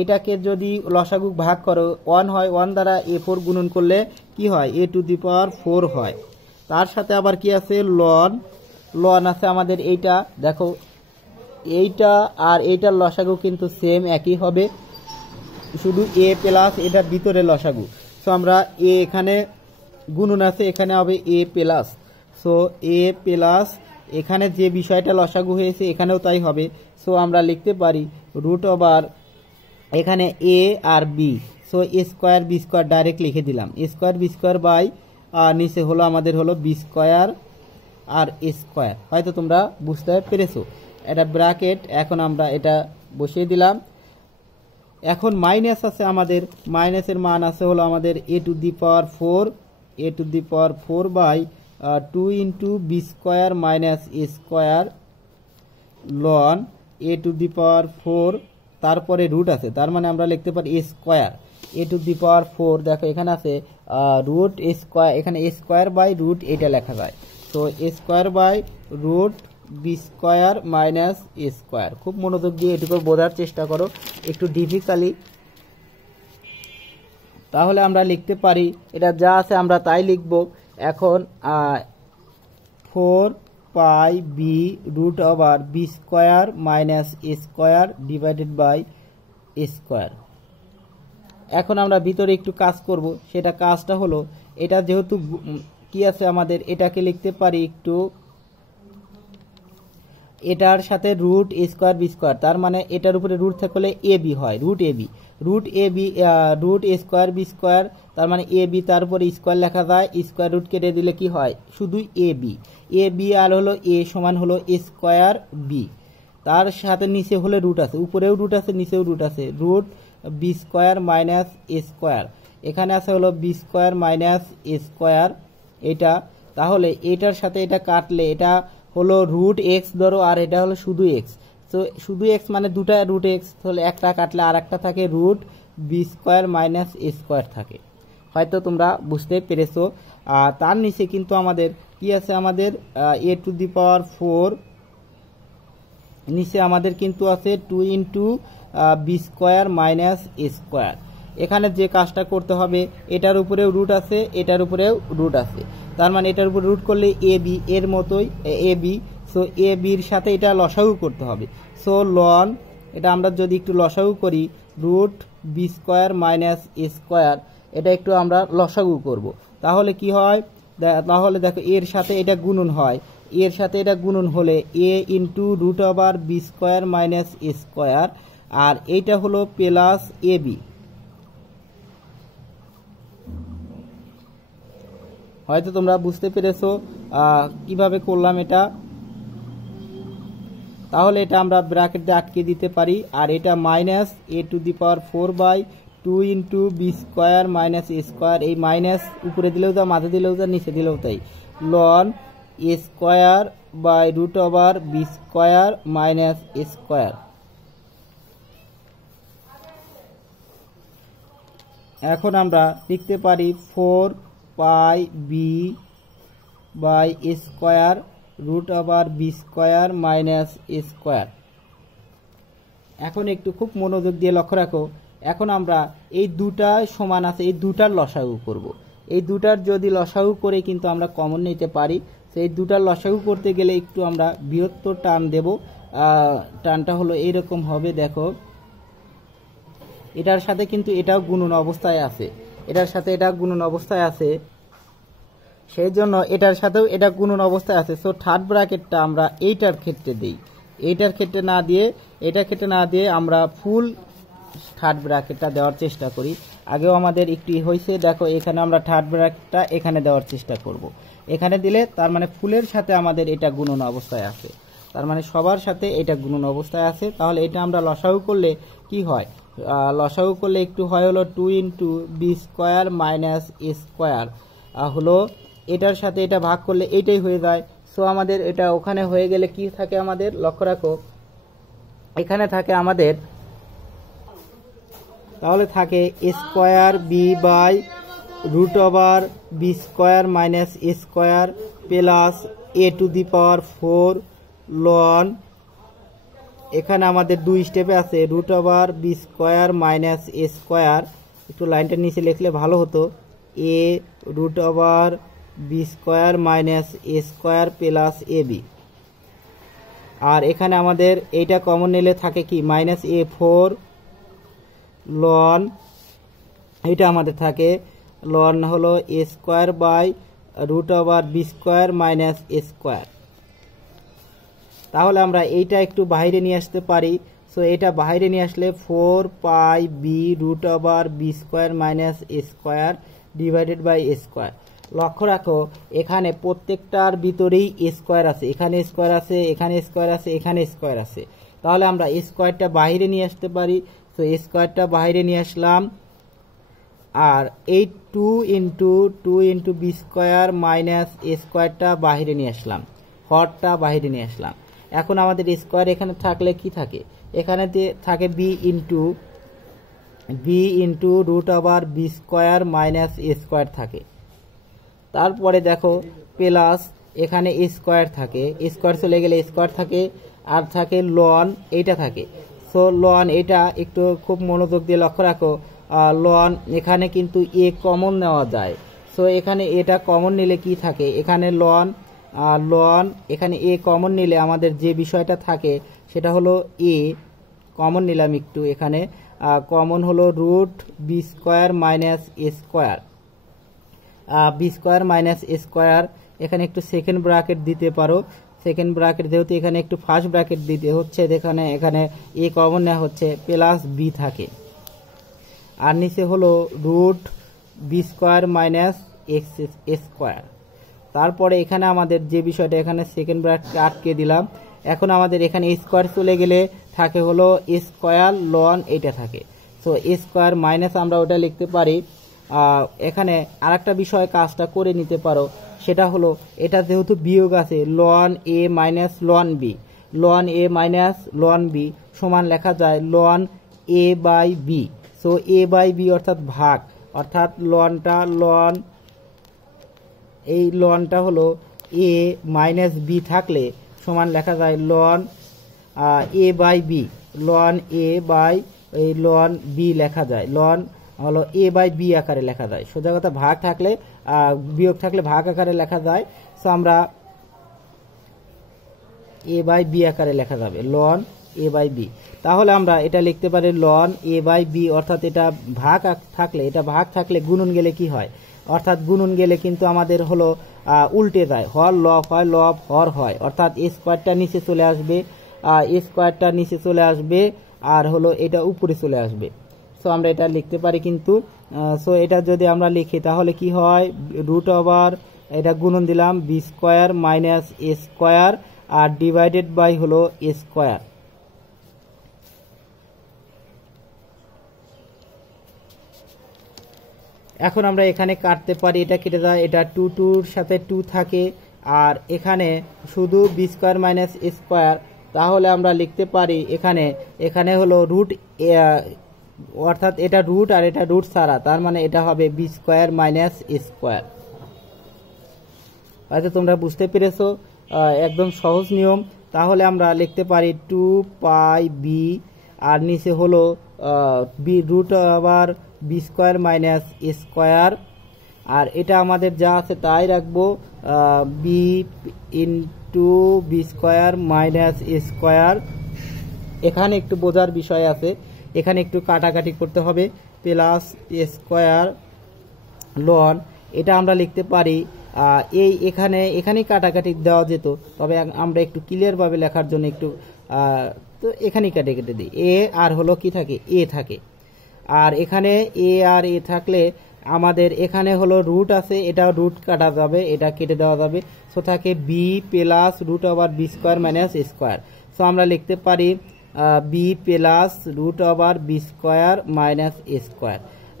এটাকে যদি লসাগু ভাগ করো 1 হয়, 1 দ্বারা a4 গুণন করলে কি হয়, a টু দি পাওয়ার 4 হয়। তার সাথে আবার কি আছে, লন আছে আমাদের। এইটা দেখো, এইটা আর এইটার লসাগু কিন্তু সেম একই হবে, শুধু a প্লাস এটার ভিতরে লসাগু। সো আমরা a এখানে গুণন আছে, এখানে হবে a plus. So a plus এখানে যে বিষয়টা লসাগু হয়েছে এখানেও তাই হবে। সো আমরা লিখতে পারি রুট ওভার এখানে a আর b, so a square b square direct লিখে দিলাম, a square b square by নিচে হলো আমাদের হলো বি স্কোয়ার আর এ স্কোয়ার। হয়তো তোমরা বুঝতে পেরেছো। এটা ব্র্যাকেট, এখন আমরা এটা বসিয়ে দিলাম। এখন মাইনাস আছে আমাদের, মাইনাসের মান আছে হলো আমাদের a to the power 4, a to the power 4 by 2 into B square minus A square লন এ টু দি পাওয়ার 4, তারপরে রুট আছে, তার মানে আমরা লিখতে পারি a square a to the power 4। দেখো এখানে আছে রুট এ স্কোয়ার, এখানে এ স্কোয়ার বাই রুট এটা লেখা যায়। তো a square by root b square minus A square. খুব মনোযোগ দিয়ে এটুকু বোঝার চেষ্টা করো, একটু ডিফিকাল্টি। তাহলে আমরা লিখতে পারি, এটা যা আছে আমরা তাই লিখব। এখন 4 pi B root over B square minus A square divided by A square. এখন আমরা ভিতরে একটু কাজ করব, সেটা কাজটা হলো, এটা যেহেতু কি আছে আমাদের, এটাকে লিখতে পারি একটু এটার সাথে রুট এ স্কোয়ার বি স্কোয়ার, তার মানে এটার উপরে রুট থাকলে এ বি হয়, root A B root A square b square, তার মানে এ বি, তার উপরে স্কোয়ার লেখা যায়, স্কোয়ার রুট কেটে দিলে কি হয়, শুধু এ বি আর হলো এ সমান হলো এ স্কোয়ার বি, তার সাথে নিচে হলে রুট আছে, উপরেও রুট আছে নিচেও রুট আছে, রুট বি স্কোয়ার মাইনাস এ স্কোয়ার। এখানে আছে হলো বি স্কোয়ার মাইনাস এ স্কোয়ার এটা। তাহলে এটার সাথে এটা কাটলে এটা হলো রুট এক্স ধরো, আর এটা হলো শুধু এক্স। তো শুধু এক্স মানে দুটা রুট এক্স, তাহলে একটা কাটলে আর একটা থাকে রুট বি স্কোয়ার মাইনাস এ স্কোয়ার থাকে। হয়তো তোমরা বুঝতে পেরেছো। তার নিচে কিন্তু আমাদের কি আছে, আমাদের এ টু দি পাওয়ার 4, নিচে আমাদের কিন্তু আছে 2 ইন্টু বি স্কোয়ার মাইনাস এ স্কোয়ার। এখানে যে কাজটা করতে হবে, এটার উপরেও রুট আছে এটার উপরেও রুট আছে, তার মানে এটার উপর রুট করলে এ বি, এর মতোই এ বি। সো এ বির সাথে এটা লসাগু করতে হবে। সো লন এটা আমরা যদি একটু লসাগু করি, রুট বি স্কোয়ার মাইনাস এ স্কোয়ার, এটা একটু আমরা লসাগু করব। তাহলে কি হয়, তাহলে দেখো এর সাথে এটা গুণন হয়, এর সাথে এটা গুণন হলে a into root over B square minus A square, আর এইটা হলো প্লাস এ বি। হয়তো তোমরা বুঝতে পেরেছো কিভাবে করলাম এটা। তাহলে এটা আমরা ব্র্যাকেটে আটকে দিতে পারি, আর এটা minus A to the power 4 by 2 into B square minus A square, এই মাইনাস উপরে দিলেও যা মাঝে দিলেও যা নিচে দিলেও তাই, লন A square by root over B square minus A square. এখন আমরা লিখতে পারি 4 pi B by A square root over B square minus A square. এখন একটু খুব মনোযোগ দিয়ে লক্ষ্য রাখো, এখন আমরা এই দুটা সমান আছে, এই দুটার লসাগু করব। এই দুটার যদি লসাগু করে কিন্তু আমরা কমন নিতে পারি। তো এই দুটার লসাগু করতে গেলে একটু আমরা বৃহত্তর টান দেব। টানটা হলো এইরকম হবে, দেখো এটার সাথে কিন্তু এটাও গুণন অবস্থায় আছে, এটার সাথে এটা গুণন অবস্থায় আছে, সেই জন্য এটার সাথেও এটা গুণন অবস্থায় আছে। সো থার্ড ব্র্যাকেটটা আমরা এইটার ক্ষেত্রে দিই, এইটার ক্ষেত্রে না দিয়ে, এটার ক্ষেত্রে না দিয়ে আমরা ফুল থার্ড ব্র্যাকেটটা দেওয়ার চেষ্টা করি। আগেও আমাদের একটু হয়েছে, দেখো এখানে আমরা থার্ড ব্র্যাকেটটা এখানে দেওয়ার চেষ্টা করব। এখানে দিলে তার মানে ফুলের সাথে আমাদের এটা গুণন অবস্থায় আছে, তার মানে সবার সাথে এটা গুণন অবস্থায় আছে। তাহলে এটা আমরা লসাগু করলে কি হয়, লসাগু করলে একটু হয় হলো 2 ইন্টু বি স্কোয়ার মাইনাস এ স্কোয়ার হলো, এটার সাথে এটা ভাগ করলে এইটাই হয়ে যায়। সো আমাদের এটা ওখানে হয়ে গেলে কি থাকে, আমাদের লক্ষ্য রাখো এখানে থাকে আমাদের, তাহলে থাকে square B by root over B square minus A square plus A to the power 4 লন, এখানে আমাদের 2 স্টেপে আছে root over B square minus এ স্কোয়ার, একটু লাইনটা নিচে লিখলে ভালো হতো, A root over B square minus A square plus A B. আর এখানে আমাদের এইটা কমন নিলে থাকে কি মাইনাস এ 4 লন, এটা আমাদের থাকে লন হলো এ square by root over B square minus A square. তাহলে আমরা এইটা একটু বাইরে নিয়ে আসতে পারি। সো এটা বাইরে নিয়ে আসলে 4 pi B root over B square minus A square divided by A square. লক্ষ্য রাখো এখানে প্রত্যেকটার ভিতরেই এ স্কোয়ার আছে, এখানে স্কোয়ার আছে, এখানে স্কোয়ার আছে, এখানে স্কোয়ার আছে। তাহলে আমরা এ স্কোয়ারটা বাইরে নিয়ে আসতে পারি। সো এ স্কোয়ারটা বাইরে নিয়ে আসলাম, আর এই 2 ইন্টু বি স্কোয়ার মাইনাস এ স্কোয়ারটা বাইরে নিয়ে আসলাম, হরটা বাইরে নিয়ে আসলাম। এখন আমাদের স্কোয়ার এখানে থাকলে কি থাকে, এখানে থাকে B into root over B square minus এ স্কোয়ার থাকে। তারপরে দেখো প্লাস এখানে স্কোয়ার থাকে, স্কোয়ার চলে গেলে স্কোয়ার থাকে, আর থাকে লন, এইটা থাকে। সো লন এটা একটু খুব মনোযোগ দিয়ে লক্ষ্য রাখো, লন এখানে কিন্তু এ কমন নেওয়া যায়। সো এখানে এটা কমন নিলে কি থাকে, এখানে লন এখানে এ কমন নিলে আমাদের যে বিষয়টা থাকে সেটা হলো এ কমন নিলাম, একটু এখানে কমন হলো রুট বি স্কোয়ার মাইনাস এ স্কোয়ার, বি স্কোয়ার মাইনাস এ স্কোয়ার। এখানে একটু সেকেন্ড ব্র্যাকেট দিতে পারো, সেকেন্ড ব্র্যাকেট যেহেতু এখানে একটু ফার্স্ট ব্র্যাকেট দিতে হচ্ছে, এখানে এ কমন নেওয়া হচ্ছে, প্লাস বি থাকে, আর নিচে হলো root b square minus x square. তারপরে এখানে আমাদের যে বিষয়টা, এখানে সেকেন্ড ব্র্যাকেট আটকে দিলাম। এখন আমাদের এখানে স্কোয়ার চলে গেলে থাকে হলো স্কোয়ার লন, এইটা থাকে। সো স্কোয়ার মাইনাস আমরা ওটা লিখতে পারি। এখানে আরেকটা বিষয় কাজটা করে নিতে পারো, সেটা হলো এটা যেহেতু বিয়োগ আছে, ln a minus ln b, ln a minus ln b সমান লেখা যায় ln a by b. So a by b অর্থাৎ ভাগ, অর্থাৎ লন এই লনটা হলো এ মাইনাস বি থাকলে সমান লেখা যায় ln a by b, ln a by এই লন বি লেখা যায়, লন হলো এ বাই বি আকারে লেখা যায়। সোজা কথা ভাগ থাকলে বিয়োগ থাকলে ভাগ আকারে লেখা যায়। সো আমরা এ বাই বি আকারে লেখা যাবে লন এ বাই বি। তাহলে আমরা এটা লিখতে পারি লন এ বাই বি, অর্থাৎ এটা ভাগ থাকলে গুণন গেলে কি হয়, অর্থাৎ গুণন গেলে কিন্তু আমাদের হলো উল্টে যায়, হর লব হয়, লব হর হয়, অর্থাৎ স্কোয়ারটা নিচে চলে আসবে, স্কোয়ারটা নিচে চলে আসবে, আর হলো এটা উপরে চলে আসবে। সো আমরা এটা লিখতে পারি কিন্তু। সো এটা যদি আমরা লিখি তাহলে কি হয়, রুট ওভার এটা গুণন দিলাম বি স্কোয়ার মাইনাস এ স্কোয়ার আর ডিভাইডেড বাই হলো এ স্কোয়ার। এখন আমরা এখানে কাটতে পারি, এটা কেটে যায়, এটা 2 সাথে 2 থাকে, আর এখানে শুধু বি স্কোয়ার মাইনাস এ স্কোয়ার। তাহলে আমরা লিখতে পারি এখানে হলো রুট, অর্থাৎ এটা রুট আর এটা রুট ছাড়া, তার মানে এটা হবে বি স্কোয়ার মাইনাস এ স্কোয়ার। হয়তো তোমরা বুঝতে পেরেছো, একদম সহজ নিয়ম। তাহলে আমরা লিখতে পারি 2 পাই বি আর নিচে হলো বি রুট আবার বি স্কোয়ার মাইনাস এ স্কোয়ার আর এটা আমাদের যা আছে তাই রাখবো, B into B square minus এ স্কোয়ার। এখানে একটু বোঝার বিষয় আছে, এখানে একটু কাটাকাটি করতে হবে, প্লাস এ স্কোয়ার লন। এটা আমরা লিখতে পারি এখানেই কাটাকাটি দেওয়া যেত, তবে আমরা একটু ক্লিয়ারভাবে লেখার জন্য একটু তো এখানেই কেটে কেটে দিই। এ আর হলো কি থাকে, এ থাকে। আর এখানে এ আর এ থাকলে আমাদের এখানে হলো রুট আছে, এটা রুট কাটা যাবে, এটা কেটে দেওয়া যাবে। সো থাকে B plus root over B square minus এ স্কোয়ার। সো আমরা লিখতে পারি B plus root over B square minus এ স্কোয়ার।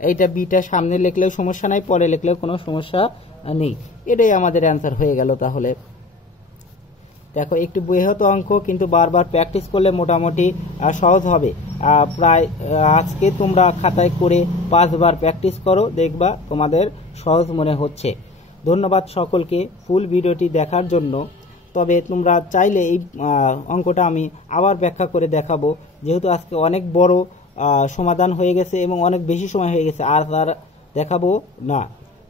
এইটা বিটা সামনে লিখলেও সমস্যা নাই, পরে লিখলেও কোনো সমস্যা নেই। এটাই আমাদের অ্যান্সার হয়ে গেল। তাহলে দেখো একটু বৃহৎ অঙ্ক, কিন্তু বারবার প্র্যাকটিস করলে মোটামুটি সহজ হবে। প্রায় আজকে তোমরা খাতায় করে 5 বার প্র্যাকটিস করো, দেখবা তোমাদের সহজ মনে হচ্ছে। ধন্যবাদ সকলকে ফুল ভিডিওটি দেখার জন্য। তবে তোমরা চাইলে এই অঙ্কটা আমি আবার ব্যাখ্যা করে দেখাবো, যেহেতু আজকে অনেক বড় সমাধান হয়ে গেছে এবং অনেক বেশি সময় হয়ে গেছে, আর দেখাবো না।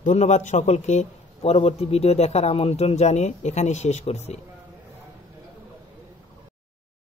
ধন্যবাদ সকলকে। পরবর্তী ভিডিও দেখার আমন্ত্রণ জানিয়ে এখানেই শেষ করছি।